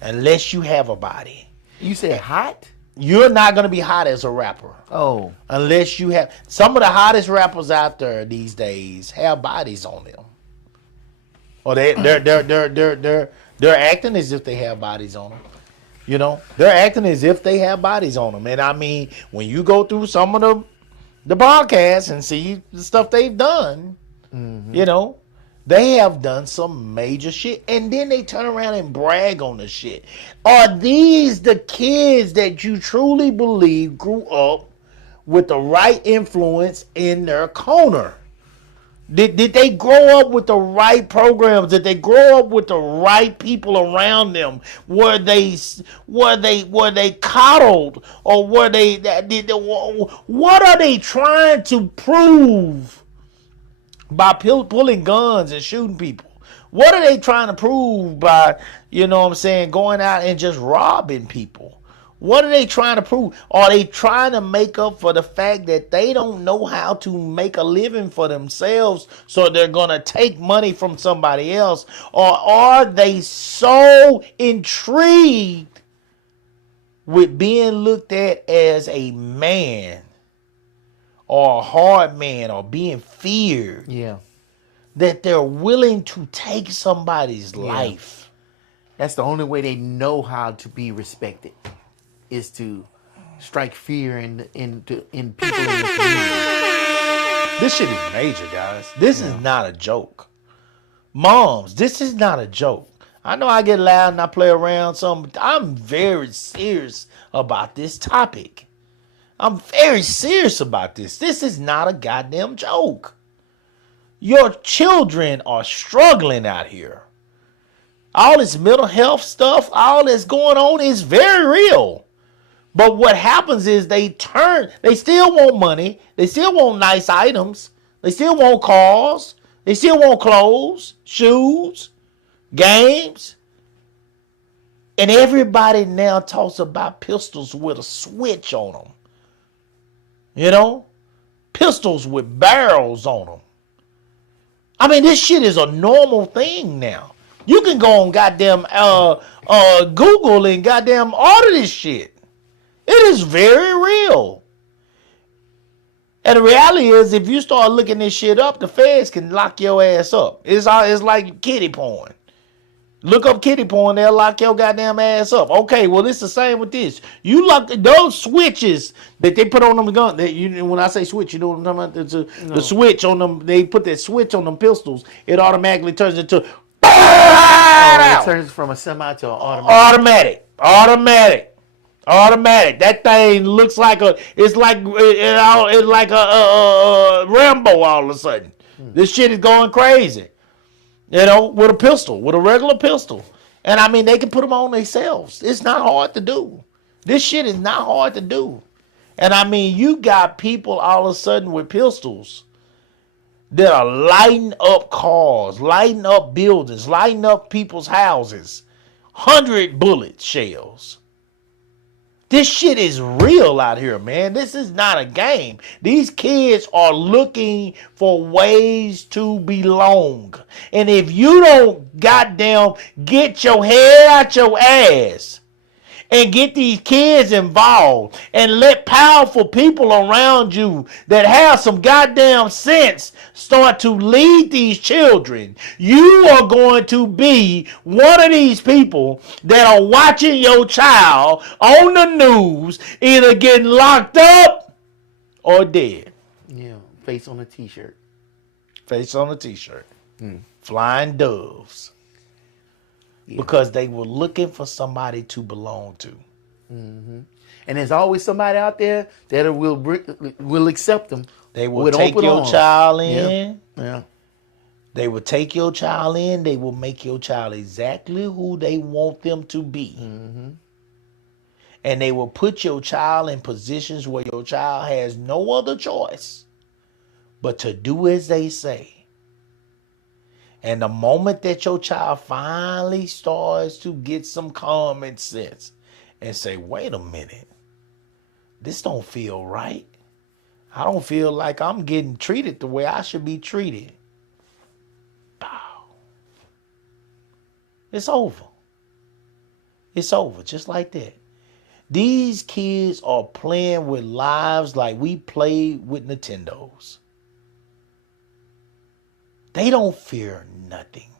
Unless you have a body. You said hot? You're not going to be hot as a rapper. Oh. Unless you have some of the hottest rappers out there these days have bodies on them, or they're acting as if they have bodies on them. You know, they're acting as if they have bodies on them. And I mean, when you go through some of the podcasts and see the stuff they've done, you know, they have done some major shit, and then they turn around and brag on the shit. Are these the kids that you truly believe grew up with the right influence in their corner? Did they grow up with the right programs? Did they grow up with the right people around them? Were they coddled, or were they? What are they trying to prove by pulling guns and shooting people? What are they trying to prove by, you know what I'm saying, going out and just robbing people? What are they trying to prove? Are they trying to make up for the fact that they don't know how to make a living for themselves, so they're going to take money from somebody else? Or are they so intrigued with being looked at as a man, or a hard man, or being feared, that they're willing to take somebody's life? That's the only way they know how to be respected, is to strike fear in people in the community. This shit is major, guys. This is not a joke. Moms, this is not a joke. I know I get loud and I play around some, but I'm very serious about this topic. I'm very serious about this. This is not a goddamn joke. Your children are struggling out here. All this mental health stuff, all that's going on is very real. But what happens is they still want money. They still want nice items. They still want cars. They still want clothes, shoes, games. And everybody now talks about pistols with a switch on them. You know? Pistols with barrels on them. I mean, this shit is a normal thing now. You can go on goddamn Google and goddamn order this shit. It is very real. And the reality is, if you start looking this shit up, the feds can lock your ass up. It's like kiddie porn. Look up kiddie porn, they'll lock your goddamn ass up. Okay, well, it's the same with this. You lock those switches that they put on them guns. When I say switch, you know what I'm talking about? The switch on them, they put that switch on them pistols, it automatically turns into... it turns from a semi to an automatic. Automatic. That thing looks like it's like a Rambo all of a sudden. This shit is going crazy. You know, with a regular pistol. And I mean, they can put them on themselves. It's not hard to do. This shit is not hard to do. And I mean, you got people all of a sudden with pistols that are lighting up cars, lighting up buildings, lighting up people's houses. 100 bullet shells. This shit is real out here, man. This is not a game. These kids are looking for ways to belong. And if you don't goddamn get your head out your ass and get these kids involved and let powerful people around you that have some goddamn sense start to lead these children, you are going to be one of these people that are watching your child on the news either getting locked up or dead. Yeah, face on a t-shirt. Face on a t-shirt. Flying doves. Yeah. Because they were looking for somebody to belong to. Mm-hmm. And there's always somebody out there that will accept them. They will take your child in. Yeah. They will take your child in. They will make your child exactly who they want them to be. Mm-hmm. And they will put your child in positions where your child has no other choice but to do as they say. And the moment that your child finally starts to get some common sense and say, wait a minute, this don't feel right. I don't feel like I'm getting treated the way I should be treated. Bow. It's over. It's over, just like that. These kids are playing with lives like we played with Nintendos. They don't fear nothing.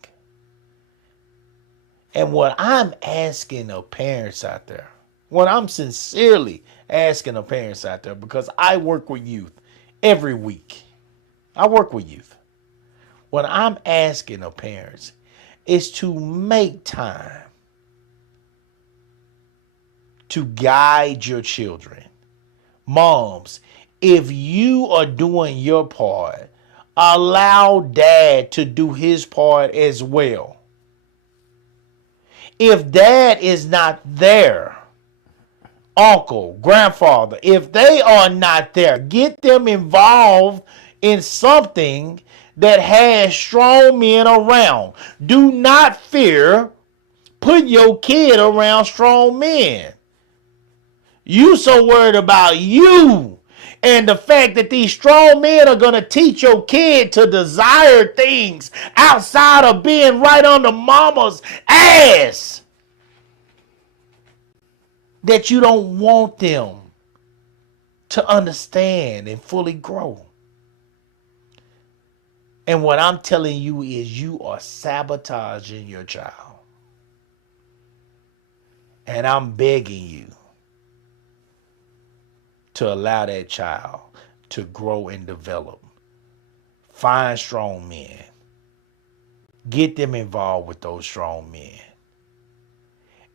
And what I'm asking of parents out there, what I'm sincerely asking of parents out there, because I work with youth every week. I work with youth. What I'm asking of parents is to make time to guide your children. Moms, if you are doing your part, allow dad to do his part as well. If dad is not there, uncle, grandfather, if they are not there, get them involved in something that has strong men around. Do not fear putting your kid around strong men. You so worried about you and the fact that these strong men are going to teach your kid to desire things outside of being right under mama's ass, that you don't want them to understand and fully grow. And what I'm telling you is you are sabotaging your child. And I'm begging you to allow that child to grow and develop. Find strong men. Get them involved with those strong men.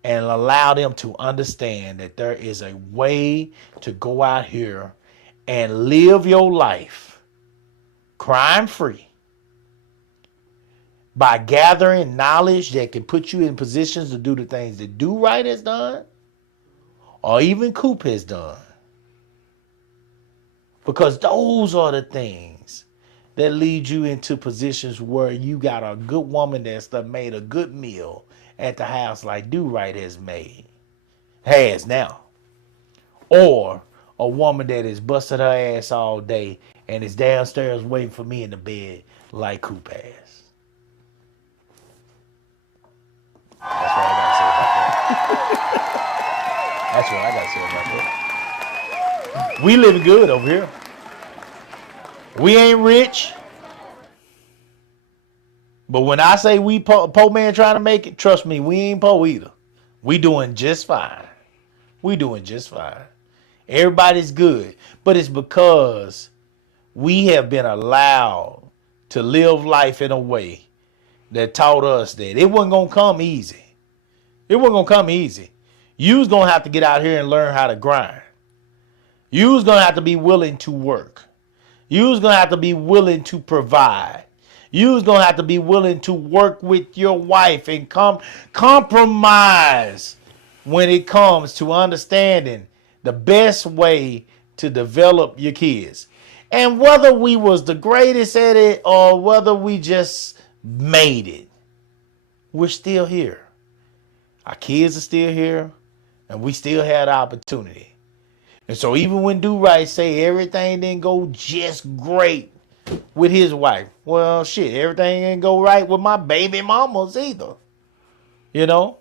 And allow them to understand that there is a way to go out here and live your life crime-free by gathering knowledge that can put you in positions to do the things that Do Right has done, or even Coop has done. Because those are the things that lead you into positions where you got a good woman that's done made a good meal at the house like Do Right has now. Or a woman that has busted her ass all day and is downstairs waiting for me in the bed like Coop has. That's what I gotta say about that. We living good over here. We ain't rich. But when I say we poor man trying to make it, trust me, we ain't poor either. We doing just fine. We doing just fine. Everybody's good. But it's because we have been allowed to live life in a way that taught us that it wasn't going to come easy. It wasn't going to come easy. You was going to have to get out here and learn how to grind. You was going to have to be willing to work. You was going to have to be willing to provide. You was going to have to be willing to work with your wife and compromise when it comes to understanding the best way to develop your kids. And whether we was the greatest at it or whether we just made it, we're still here. Our kids are still here, and we still had the opportunity. And so even when Do Right say everything didn't go just great with his wife, well, shit, everything didn't go right with my baby mamas either. You know?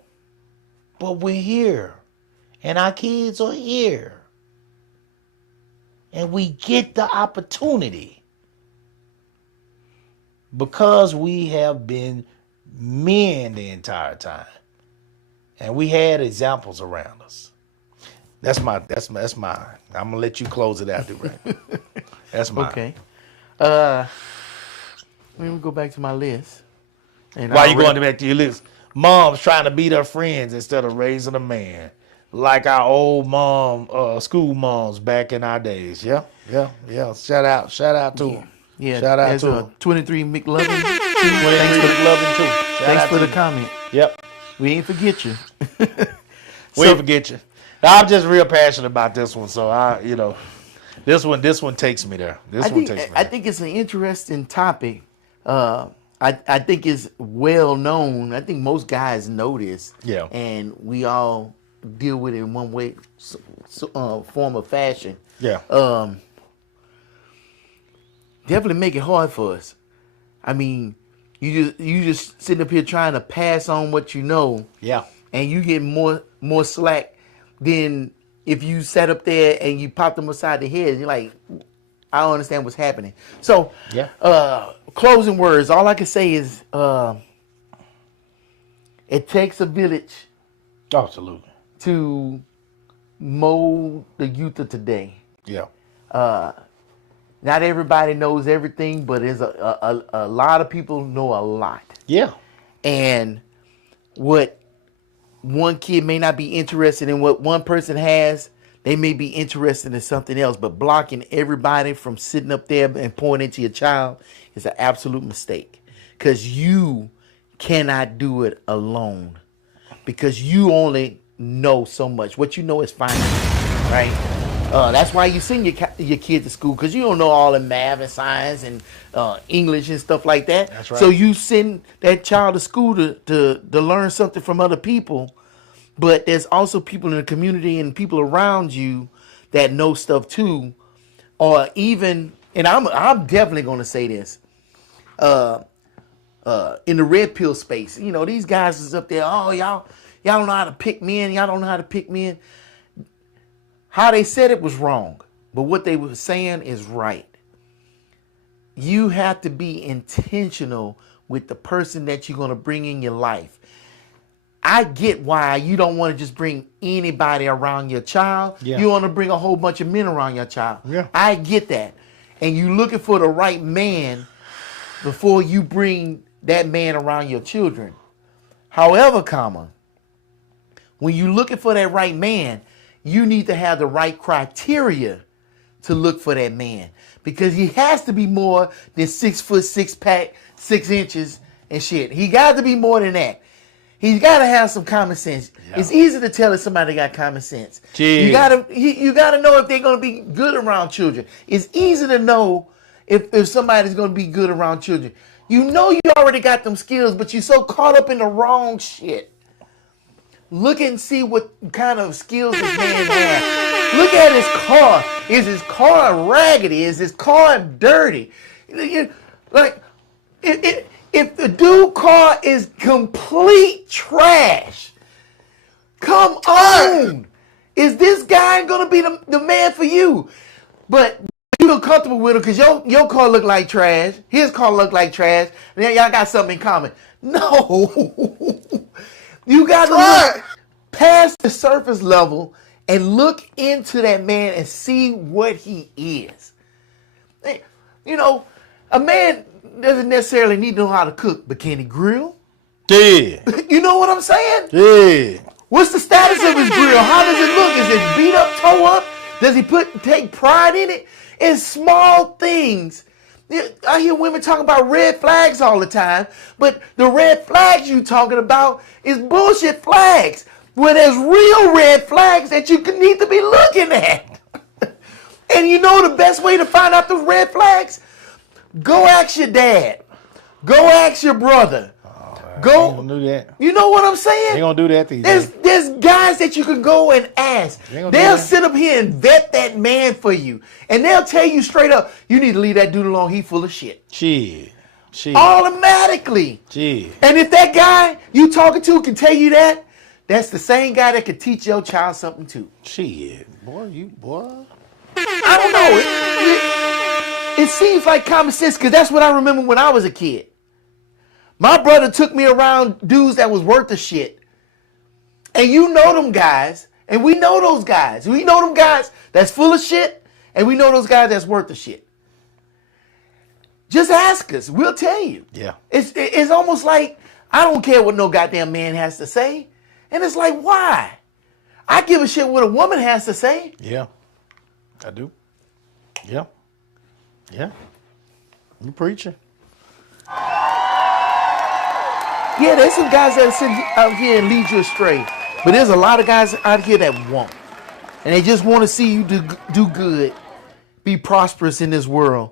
But we're here. And our kids are here. And we get the opportunity because we have been men the entire time. And we had examples around us. That's mine. I'm gonna let you close it out, right? That's mine. Okay. Let me go back to my list. And Why you going back to your list? Mom's trying to beat her friends instead of raising a man. Like our old school moms back in our days. Yeah. Shout out to them. Yeah, Shout out there's to a them. 23 McLovin. Thanks for loving too. Thanks for the comment. Yep. We ain't forget you. We ain't forget you. I'm just real passionate about this one, so this one takes me there. I think it's an interesting topic. I think it's well known. I think most guys know this. Yeah. And we all deal with it in one way, form of fashion. Yeah. Definitely make it hard for us. I mean, you just sitting up here trying to pass on what you know. Yeah. And you get more slack than if you sat up there and you popped them upside the head. And you're like, I don't understand what's happening. So, yeah. Closing words. All I can say is, it takes a village. Absolutely. To mold the youth of today. Yeah. Not everybody knows everything, but there's a lot of people know a lot. Yeah. And what one kid may not be interested in what one person has, they may be interested in something else. But blocking everybody from sitting up there and pointing to your child is an absolute mistake. Because you cannot do it alone. Because you only know so much. What you know is fine, right? That's why you send your kid to school, because you don't know all the math and science and English and stuff like that. That's right. So you send that child to school to learn something from other people. But there's also people in the community and people around you that know stuff too, or even, and I'm definitely going to say this, in the red pill space, these guys is up there. Oh, y'all don't know how to pick men. Y'all don't know how to pick men. How they said it was wrong, but what they were saying is right. You have to be intentional with the person that you're going to bring in your life. I get why you don't want to just bring anybody around your child. Yeah. You want to bring a whole bunch of men around your child. Yeah. I get that. And you're looking for the right man before you bring that man around your children. However, when you're looking for that right man, you need to have the right criteria to look for that man, because he has to be more than 6 foot 6 pack, 6 inches, and shit. He got to be more than that. He's got to have some common sense. Yeah. It's easy to tell if somebody got common sense. Gee. You gotta know if they're gonna be good around children. It's easy to know if somebody's gonna be good around children. You know you already got them skills, but you're so caught up in the wrong shit. Look and see what kind of skills this man has. Look at his car. Is his car raggedy? Is his car dirty? Like, if the dude car is complete trash, come on. Is this guy gonna be the man for you? But you feel comfortable with him because your car look like trash. His car look like trash. And then y'all got something in common. No. You got to look past the surface level and look into that man and see what he is. You know, a man doesn't necessarily need to know how to cook, but can he grill? Yeah. You know what I'm saying? Yeah. What's the status of his grill? How does it look? Is it beat up, toe up? Does he take pride in it? It's small things. I hear women talking about red flags all the time, but the red flags you talking about is bullshit flags. Where there's real red flags that you need to be looking at. And you know the best way to find out the red flags? Go ask your dad. Go ask your brother. Go. Ain't gonna do that. You know what I'm saying? Ain't gonna do that these days. There's guys that you can go and ask. Ain't gonna do They'll that. sit up here and vet that man for you. And they'll tell you straight up, you need to leave that dude alone. He full of shit. Shit. Automatically. Shit. And if that guy you talking to can tell you that, that's the same guy that could teach your child something too. Shit. Boy. I don't know. It seems like common sense because that's what I remember when I was a kid. My brother took me around dudes that was worth the shit. And you know them guys. And we know those guys. We know them guys that's full of shit. And we know those guys that's worth the shit. Just ask us. We'll tell you. Yeah. It's almost like, I don't care what no goddamn man has to say. And it's like, why? I give a shit what a woman has to say. Yeah. I do. Yeah. Yeah. You preaching. Yeah, there's some guys that sit out here and lead you astray. But there's a lot of guys out here that won't. And they just want to see you do good, be prosperous in this world.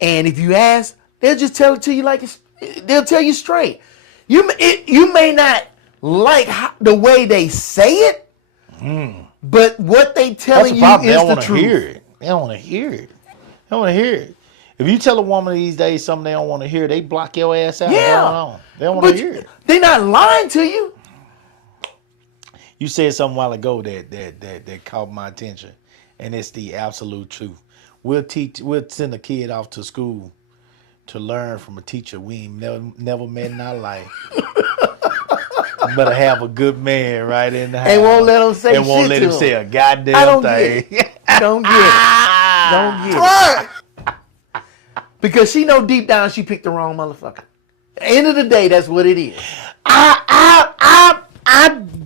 And if you ask, they'll just tell it to you like they'll tell you straight. You may not like the way they say it, but what they telling you They is don't the want to truth. hear it. They don't want to hear it. They don't want to hear it. If you tell a woman these days something they don't want to hear, they block your ass out. Yeah. They don't want But to hear it. they're not lying to you. You said something a while ago that caught my attention, and it's the absolute truth. We'll send a kid off to school to learn from a teacher we ain't never met in our life. You better have a good man right in the house. And won't let him say and won't shit let to him him. say a goddamn I don't thing. get it. Don't get it. Don't get it. Because she know deep down she picked the wrong motherfucker. At the end of the day, that's what it is. I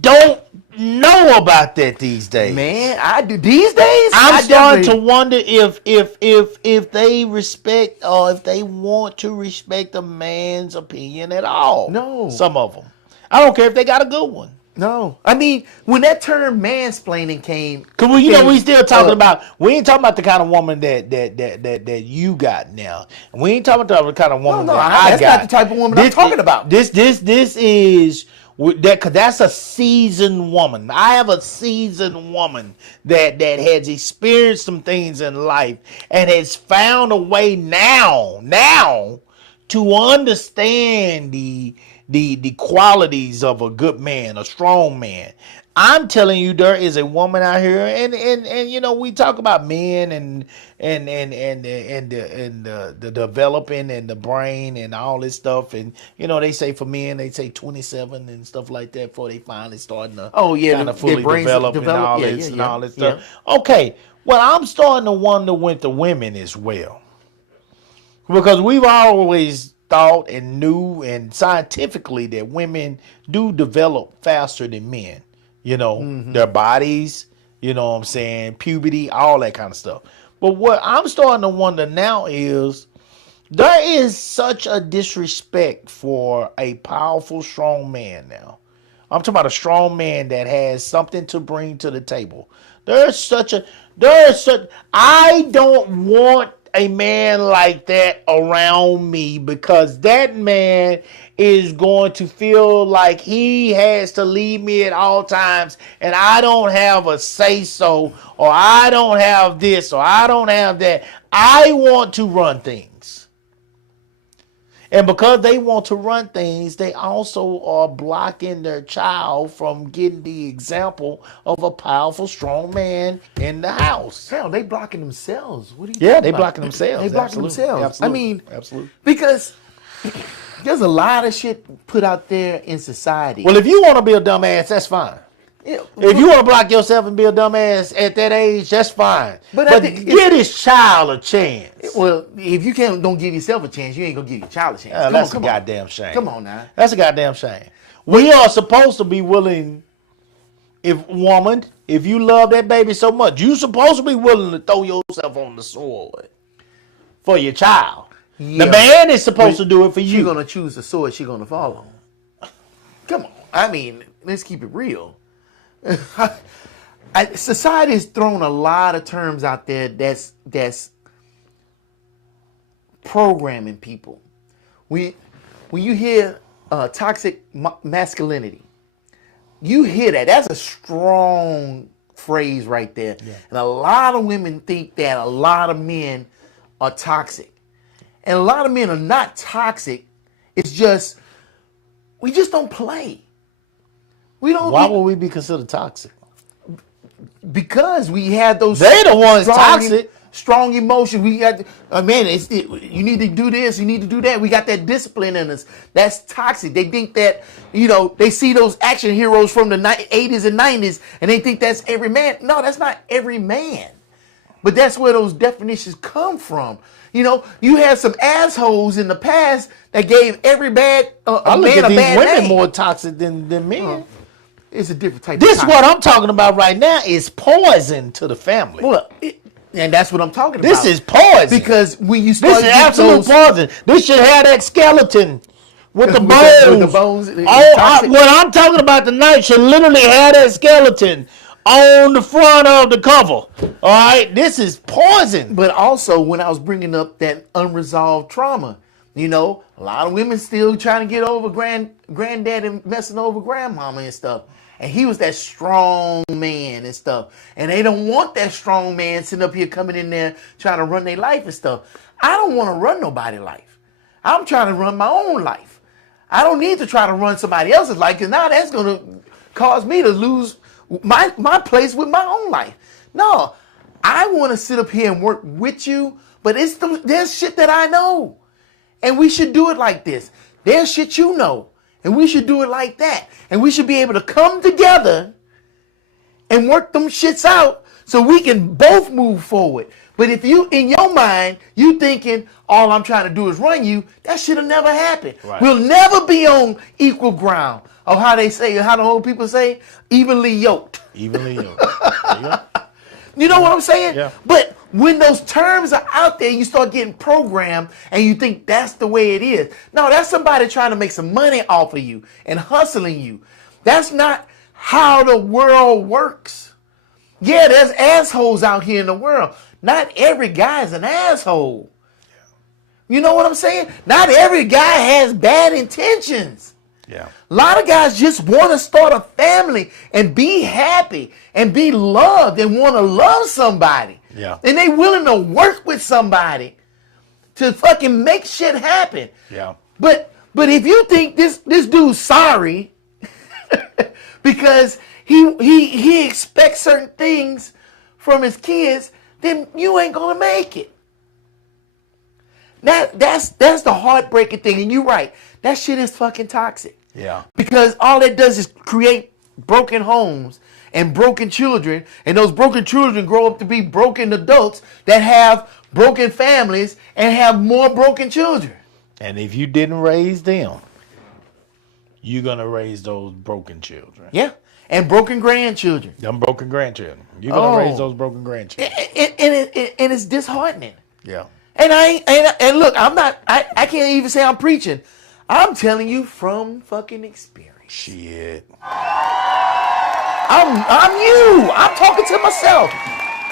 don't know about that these days. Man, I do. These days, I'm I starting to definitely- wonder if they respect or if they want to respect a man's opinion at all. No. Some of them. I don't care if they got a good one. No. I mean, when that term mansplaining came. Cause we still talking Uh, about, we ain't talking about the kind of woman that you got now. We ain't talking about the kind of woman No, that I that's got. not the type of woman I'm talking about. This is that, cause that's a seasoned woman. I have a seasoned woman that has experienced some things in life and has found a way now to understand the qualities of a good man, a strong man. I'm telling you, there is a woman out here, and you know, we talk about men and the developing and the brain and all this stuff, and you know, they say for men they say 27 and stuff like that before they finally starting to kind of fully develop and all this and all this stuff. Okay, well, I'm starting to wonder with the women as well, because we've always thought and knew and scientifically that women do develop faster than men. You know, their bodies, you know what I'm saying, puberty, all that kind of stuff. But what I'm starting to wonder now is There is such a disrespect for a powerful, strong man now. I'm talking about a strong man that has something to bring to the table. I don't want a man like that around me because that man is going to feel like he has to leave me at all times and I don't have a say so, or I don't have this, or I don't have that. I want to run things. And because they want to run things, they also are blocking their child from getting the example of a powerful, strong man in the house. Hell, they blocking themselves. What are you Yeah, talking they about? blocking themselves. They blocking Absolutely. themselves. Absolutely. I mean, Absolutely. because there's a lot of shit put out there in society. Well, if you want to be a dumbass, that's fine. Yeah, If you want to block yourself and be a dumbass at that age, that's fine. But But, I think give this child a chance. well, if you don't give yourself a chance, you ain't gonna give your child a chance. That's a goddamn shame. Come on now. That's a goddamn shame. We are supposed to be willing, if you love that baby so much, you supposed to be willing to throw yourself on the sword for your child. Yeah. The man is supposed to do it for She's you. gonna choose the sword she's gonna fall on. Come on. I mean, let's keep it real. Society has thrown a lot of terms out there that's programming people. When you hear toxic masculinity, you hear that. That's a strong phrase right there. Yeah. And a lot of women think that a lot of men are toxic. And a lot of men are not toxic. It's just, we just don't play. We don't. Why would we be considered toxic? Because we had those. They're the ones toxic. Strong emotion. We got, man, you need to do this, you need to do that. We got that discipline in us. That's toxic. They think that, they see those action heroes from the 80s and 90s and they think that's every man. No, that's not every man. But that's where those definitions come from. You had some assholes in the past that gave every bad I look at these women name. more toxic than men. It's a different type This of what I'm talking about right now is poison to the family. Well, and that's what I'm talking about. This is poison. Because when you start This is absolute poison. This should have that skeleton with the bones. with the bones. What I'm talking about tonight should literally have that skeleton on the front of the cover. All right, this is poison. But also, when I was bringing up that unresolved trauma, a lot of women still trying to get over granddad and messing over grandmama and stuff. And he was that strong man and stuff. And they don't want that strong man sitting up here coming in there trying to run their life and stuff. I don't want to run nobody's life. I'm trying to run my own life. I don't need to try to run somebody else's life, because now that's going to cause me to lose my place with my own life. No, I want to sit up here and work with you, but there's shit that I know. And we should do it like this. There's shit you know. And we should do it like that. And we should be able to come together and work them shits out so we can both move forward. But if you, in your mind, you thinking all I'm trying to do is run you, that shit'll never happen. Right. We'll never be on equal ground. Or how the old people say, evenly yoked. Evenly yoked. There you go. You know what I'm saying? Yeah. But when those terms are out there, you start getting programmed and you think that's the way it is. No, that's somebody trying to make some money off of you and hustling you. That's not how the world works. Yeah, there's assholes out here in the world. Not every guy's an asshole. You know what I'm saying? Not every guy has bad intentions. Yeah. A lot of guys just want to start a family and be happy and be loved and want to love somebody. Yeah. And they willing to work with somebody to fucking make shit happen. Yeah. But if you think this dude's sorry because he expects certain things from his kids, then you ain't gonna make it. That's the heartbreaking thing, and you're right. That shit is fucking toxic. Yeah. Because all it does is create broken homes and broken children, and those broken children grow up to be broken adults that have broken families and have more broken children. And if you didn't raise them, you're gonna raise those broken children. Yeah. And broken grandchildren. Them broken grandchildren. You're gonna raise those broken grandchildren. And it's disheartening. Yeah. And and look, I can't even say I'm preaching. I'm telling you from fucking experience. Shit. I'm you. I'm talking to myself.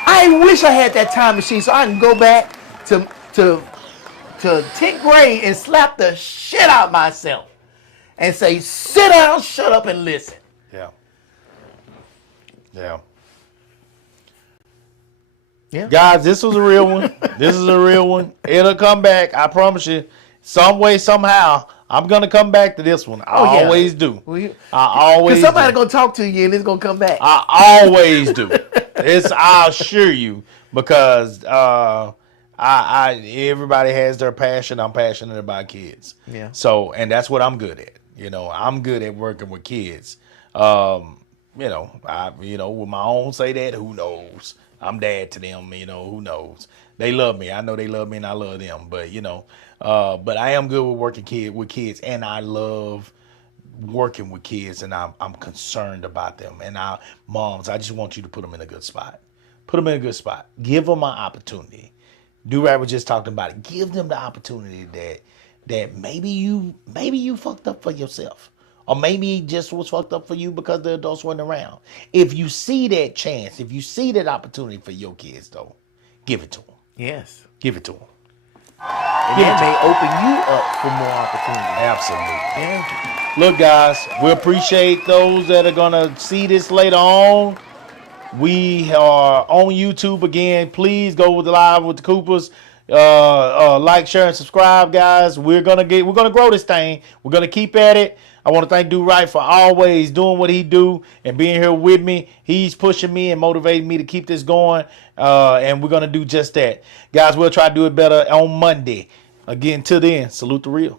I wish I had that time machine so I can go back to 10th grade and slap the shit out of myself and say, sit down, shut up, and listen. Yeah. Yeah. Yeah. Guys, this was a real one. This is a real one. It'll come back. I promise you. Some way, somehow, I'm going to come back to this one. I always do. I always Because somebody do. going to talk to you and it's going to come back. I always do. I assure you, because everybody has their passion. I'm passionate about kids. Yeah. So, and that's what I'm good at. You know, I'm good at working with kids. You know, with my own say that, who knows? I'm dad to them, you know, who knows? They love me. I know they love me and I love them. But, you know, but I am good with working with kids, and I love working with kids, and I'm concerned about them. And moms, I just want you to put them in a good spot. Put them in a good spot. Give them an opportunity. Do-Rag was just talking about it. Give them the opportunity that maybe you fucked up for yourself. Or maybe it just was fucked up for you because the adults weren't around. If you see that chance, if you see that opportunity for your kids, though, give it to them. Yes. Give it to them. And that may open you up for more opportunities. Absolutely. Yeah. Look, guys, we appreciate those that are going to see this later on. We are on YouTube again. Please go with the live with the Coopers. Like, share, and subscribe, guys. We're gonna grow this thing. We're gonna keep at it. I want to thank Do-Right for always doing what he do and being here with me. He's pushing me and motivating me to keep this going. And we're gonna do just that, guys. We'll try to do it better on Monday. Again, till then, salute the real.